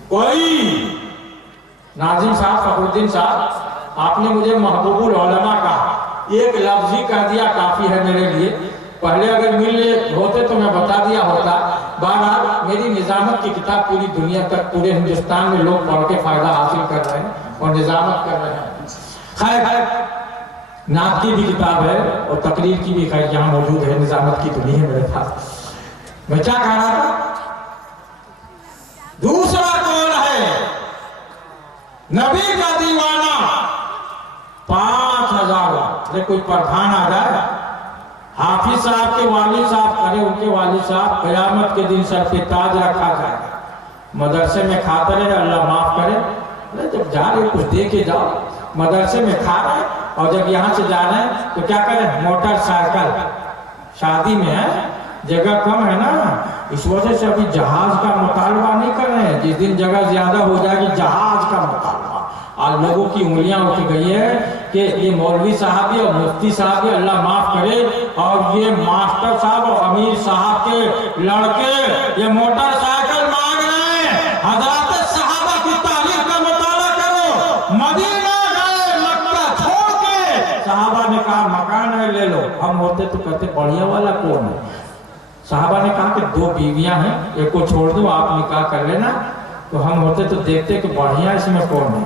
کوئی. ناظم صاحب, فخر الدین صاحب, آپ نے مجھے محبوب العلماء کہا, ایک لفظ ہی کہہ دیا کافی ہے میرے لیے. پہلے اگر مل ہوتے تو میں بتا دیا ہوتا. بہرحال میری نظامت کی کتاب پوری دنیا تک, پورے ہندوستان میں لوگ پڑھ کے فائدہ حاصل کر رہے ہیں اور نظامت کر رہے ہیں. خیر نعت کی بھی کتاب ہے اور تقریر کی بھی خیر یہاں موجود ہے, نظامت کی تو نہیں ہے میرے پاس. میں کیا کہہ رہا تھا؟ دوسرا کون ہے نبی کا دیوانہ؟ 5,000. کوئی پردھان آ جائے, حافظ صاحب کے والد صاحب کرے, ان کے والد صاحب قیامت کے دن سر پہ تاج رکھا جائے, مدرسے میں کھاتے رہے, اللہ معاف کرے. جب جا رہے کچھ دے کے جاؤ. مدرسے میں کھا رہے اور جب یہاں سے جا رہے ہیں تو کیا کریں؟ Motor cycle. شادی میں ہے, جگہ کم ہے نا, اس وجہ سے ابھی جہاز کا مطالبہ نہیں کر رہے ہیں. جس دن جگہ زیادہ ہو جائے گی جہاز کا مطالبہ. آج لوگوں کی انگلیاں اٹھ گئی ہے کہ یہ مولوی صاحب بھی اور مفتی صاحب بھی اللہ معاف کرے, اور یہ ماسٹر صاحب اور امیر صاحب کے لڑکے یہ موٹر سائیکل مانگ رہے ہیں. حضرات صحابہ کی تعلیم کا مطالعہ کرو. مدینہ گئے مکہ چھوڑ کے, صحابہ نے کہا مکان ہے لے لو. ہم ہوتے تو کہتے بڑھیا والا کون ہے؟ صحابہ نے کہا کہ 2 بیویاں ہیں, ایک کو چھوڑ دو, آپ نکاح کر لینا. تو ہم ہوتے تو دیکھتے کہ بڑھیا اس میں کون ہے.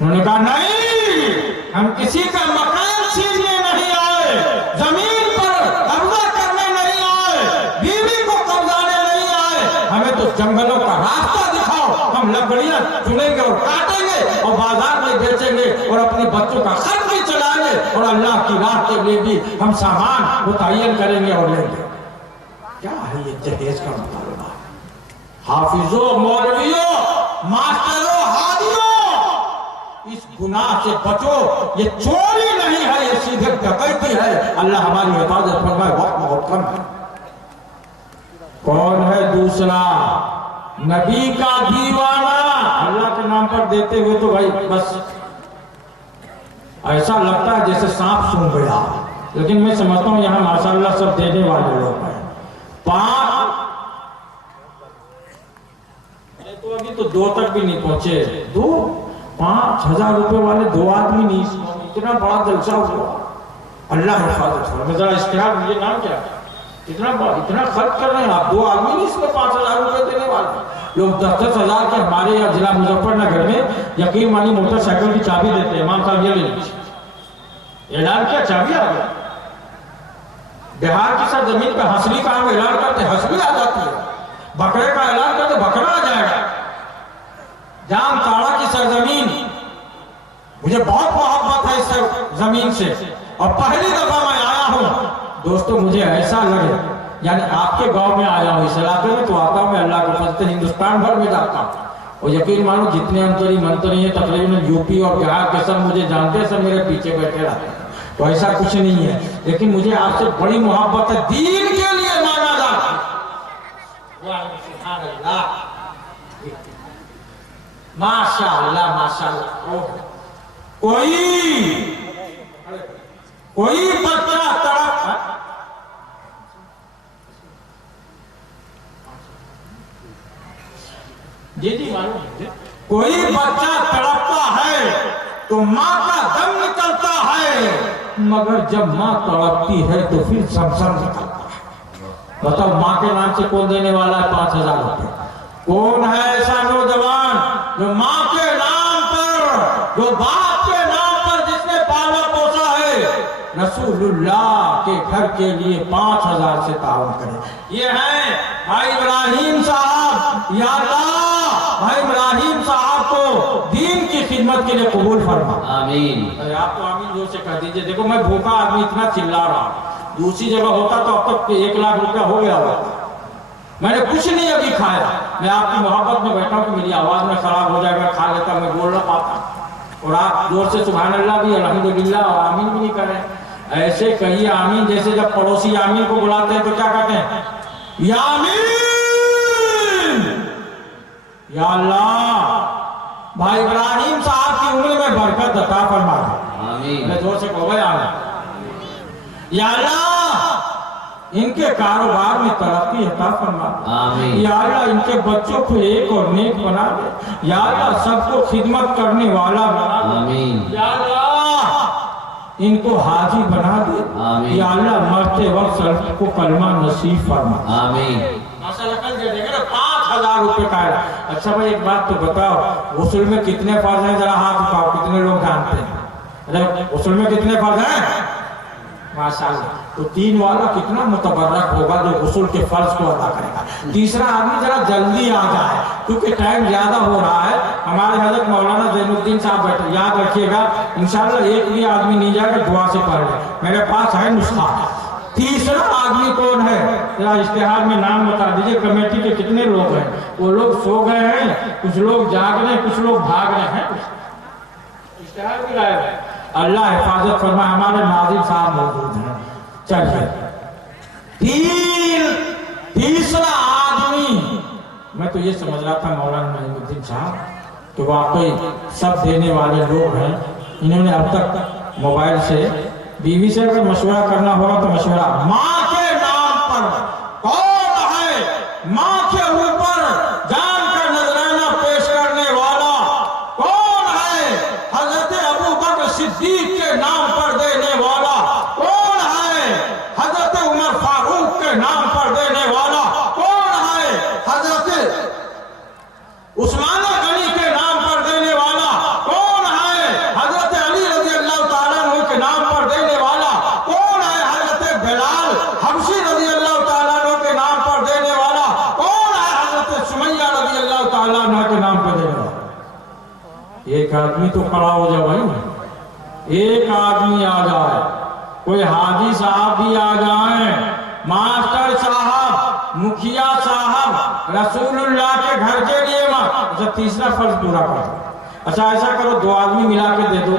انہوں نے کہا نہیں, ہم کسی کا مکان چھیننے نہیں آئے, زمین پر قبضہ کرنے نہیں آئے, بیوی کو قبضانے نہیں آئے. ہمیں تو جنگلوں کا راستہ دکھاؤ, ہم لکڑیاں چنیں گے اور کاٹیں گے اور بازار میں بیچیں گے اور اپنے بچوں کا خرچ بھی چلائیں گے اور اللہ کی راہ کے لیے بھی ہم سامان متعین کریں گے اور لیں گے. کیا ہے یہ جہیز کا مطالبہ؟ حافظوں, مولویوں, ماسٹروں, ہادیوں, اس گناہ سے بچو. یہ چوری نہیں ہے, یہ سیدھے ڈکیتی ہے. اللہ ہماری حفاظت فرمائے. وقت بہت کم ہے. کون ہے دوسرا نبی کا دیوانہ؟ اللہ کے نام پر دیتے ہوئے تو بھائی بس ایسا لگتا ہے جیسے سانپ سونگ گیا, لیکن میں سمجھتا ہوں یہاں ماشاءاللہ سب دینے والے لوگ ہیں. 5 تو ابھی تو 2 تک بھی نہیں پہنچے. 5,000 روپے والے 2 آدمی نہیں, اتنا بڑا جلسہ ہوا. اللہ حفاظت فرمائے. ذرا اشتہار مجھے نام کیا, اتنا خرچ کر رہے ہیں آپ, 2 آدمی نہیں اس میں 5,000 روپے دینے والے لوگ. 10,000 کے ہمارے یہاں ضلع مظفر نگر میں یقین مانی موٹر سائیکل کی چابی دیتے ہیں. امام صاحب یہ لے لیجیے, اعلان کیا چابی آ گیا. بہار کی سرزمین پہ ہنسلی کا ہم اعلان کرتے ہیں, ہنسلی آ جاتی ہے. بکرے کا اعلان کرتے بکرا آ جائے گا. جام تاڑا کی سرزمین, مجھے بہت محبت ہے اس زمین سے, اور پہلی دفعہ میں آیا ہوں دوستو. مجھے ایسا لگے یعنی آپ کے گاؤں میں آیا ہوں, اس علاقے میں تو آتا ہوں میں, اللہ کے فضل سے ہندوستان بھر میں جاتا ہوں. اور یقین مانو جتنے انتری منتری ہیں تقریباً یو پی اور بہار کے سب مجھے جانتے ہیں, سب میرے پیچھے بیٹھے رہتے ہیں. تو ایسا کچھ نہیں ہے, لیکن مجھے آپ سے بڑی محبت ہے. دین کے لیے مانا جاتا ہے. سبحان اللہ, ماشاءاللہ ماشاءاللہ. کوئی بچہ تڑپ کوئی بچہ تڑپتا ہے تو ماں کا دم نکلتا ہے, مگر جب ماں تڑپتی ہے تو پھر زمزم نکلتا ہے۔ بتاؤ ماں کے نام سے کون دینے والا ہے 5,000 روپے؟ کون ہے ایسا نوجوان جو ماں کے نام پر، جو باپ کے نام پر جس نے پالا پوسا ہے، رسول اللہ کے گھر کے لیے 5,000 سے تعاون کرے؟ یہ ہے بھائی ابراہیم صاحب۔ یا اللہ بھائی ابراہیم صاحب کو دین کی خدمت کے لیے قبول فرما۔ آمین۔ ارے آپ تو آمین جو سے کہہ دیجئے۔ دیکھو میں بھوکا آدمی اتنا چلا رہا ہوں، دوسری جگہ ہوتا تو اب تک 1 لاکھ روپیہ ہو گیا ہوتا۔ میں نے کچھ نہیں ابھی کھایا، میں آپ کی محبت میں بیٹھا ہوں کہ میری آواز میں خراب ہو جائے گا، کھا لیتا میں بول نہ پاتا، اور آپ زور سے سبحان اللہ بھی الحمدللہ اور آمین بھی نہیں کریں۔ ایسے کہیے آمین جیسے جب پڑوسی آمین کو بلاتے ہیں تو کیا کہتے ہیں؟ یا آمین، یا اللہ بھائی ابراہیم صاحب کی عمر میں برکت عطا فرما دے۔ آمین۔ میں زور سے کہو گے آمین۔ یا اللہ ان کے کاروبار میں ترقی عطا فرما دے۔ آمین۔ یا اللہ ان کے بچوں کو ایک اور نیک بنا دے۔ یا اللہ سب کو خدمت کرنے والا بنا دے۔ آمین۔ یا اللہ ان کو حاجی بنا دے۔ آمین۔ یا اللہ مرتے وقت سب کو کلمہ نصیب فرما۔ آمین۔ مسئلہ کل دے دے گا 5,000 روپے کا ہے۔ اچھا بھائی ایک بات تو بتاؤ، غسل میں کتنے فرض ہیں؟ ذرا ہاتھ اٹھاؤ، کتنے لوگ جانتے ہیں؟ غسل میں کتنے فرض ہیں؟ ماشاءاللہ۔ تو 3 والا کتنا متبرک ہوگا جو غسل کے فرض کو ادا کرے گا۔ تیسرا آدمی ذرا جلدی آ جائے کیونکہ ٹائم زیادہ ہو رہا ہے۔ ہمارے حضرت مولانا زین الدین صاحب بیٹھے، یاد رکھیے گا انشاءاللہ ایک بھی آدمی نہیں جائے گا، دعا سے پڑھ لے، میرے پاس ہے نسخہ۔ تیسرا آدمی کون ہے؟ ذرا اشتہار میں نام بتا دیجئے، کمیٹی کے کتنے لوگ ہیں؟ وہ لوگ سو گئے ہیں، کچھ لوگ جاگ رہے ہیں، کچھ لوگ بھاگ رہے ہیں، اشتہار بھی غائب ہے۔ اللہ حفاظت فرمائے۔ ہمارے ناظم صاحب موجود ہیں۔ چلیے تیسرا آدمی، میں تو یہ سمجھ رہا تھا مولانا نعیم الدین صاحب کہ واقعی سب دینے والے لوگ ہیں۔ انہوں نے اب تک موبائل سے بیوی سے اگر مشورہ کرنا ہوگا تو مشورہ، ماں کے نام پر کون ہے ماں کے اوپر جان کا نذرانہ پیش کرنے والا؟ کون ہے حضرت ابو بکر صدیق کے نام پر دینے والا؟ کون ہے حضرت عمر فاروق کے نام پر دینے والا؟ کون ہے حضرت عثمان غنی کے نام پر دینے والا؟ کون ہے حضرت علی رضی اللہ تعالیٰ عنہ کے نام پر دینے والا؟ کون ہے حضرت بلال حبشی رضی اللہ تعالیٰ عنہ کے نام پر دینے والا؟ کون ہے حضرت سمیہ رضی اللہ تعالیٰ عنہ کے نام پر دینے والا؟ ایک آدمی تو کھڑا ہو جائے بھائی، ایک آدمی آ جائے، کوئی حاجی صاحب بھی آ جائیں، ماسٹر صاحب، مکھیا صاحب، رسول اللہ کے گھر کے لیے اچھا تیسرا فرض پورا کر دو۔ اچھا ایسا کرو 2 آدمی ملا کے دے دو۔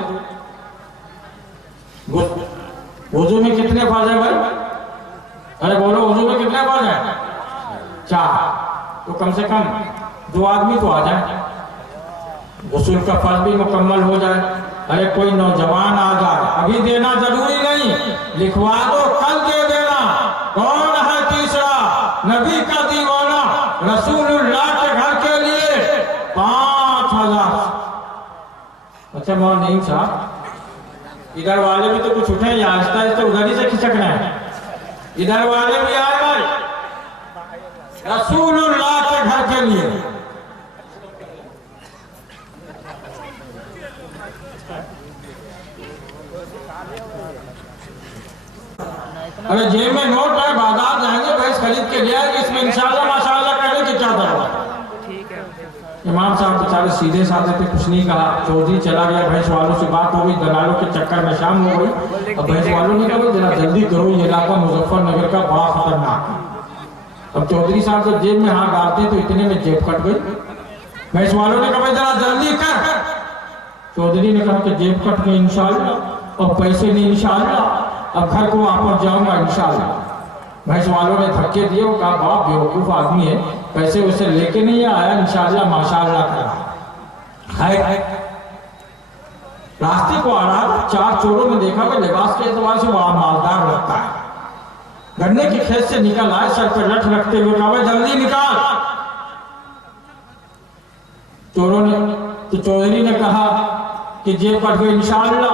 وضو میں کتنے فرض ہیں بھائی؟ ارے بولو وضو میں کتنے فرض ہیں؟ 4۔ تو کم سے کم 2 آدمی تو آ جائیں، غسل کا فرض بھی مکمل ہو جائے۔ ارے کوئی نوجوان آ جائے، ابھی دینا ضروری نہیں، لکھوا دو کل دے دینا۔ کون ہے تیسرا؟ نبی کا دیوانہ، رسول اللہ کے گھر کے لیے 5,000۔ اچھا مولانا نعیم صاحب ادھر والے بھی تو کچھ اٹھے یا آہستہ آہستہ ادھر ہی سے کھسکنا ہے؟ ادھر والے بھی آئے بھائی، رسول اللہ کے گھر کے لیے۔ ارے جیب میں نوٹ ہے، بازار جائیں گے بھینس خرید کے لے آئے گے، اس میں انشاءاللہ ماشاءاللہ کہنے کی کیا ضرورت ہے؟ امام صاحب بیچارے سیدھے سادھے تھے، کچھ نہیں کہا، چودھری چلا گیا، بھینس والوں سے بات ہو گئی، دلالوں کے چکر میں شام ہو گئی۔ اب بھینس والوں نے کہا ذرا جلدی کرو، یہ علاقہ مظفر نگر کا بڑا خطرناک ہے۔ اب چودھری صاحب جب جیب میں ہاتھ ڈالتے تو اتنے میں جیب کٹ گئی۔ بھینس والوں نے کہا ذرا جلدی کر۔ چودھری نے کہا کہ جیب کٹ گئی انشاءاللہ، اور پیسے نہیں انشاءاللہ، اب گھر کو واپس جاؤں گا انشاءاللہ۔ بھینس والوں نے دھکے دیے، وہ کہا باپ بیوقوف آدمی ہے، پیسے اسے لے کے نہیں آیا، انشاءاللہ ماشاءاللہ کرا ہے۔ راستے کو آ رہا، 4 چوروں نے دیکھا کہ لباس کے اعتبار سے بڑا مالدار لگتا ہے، گنے کے کھیت سے نکل آئے، سر پہ لٹھ رکھتے ہوئے کہا جلدی نکال۔ چوروں نے تو چودھری نے کہا کہ جیب کٹ گئی انشاءاللہ۔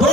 2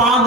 5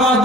10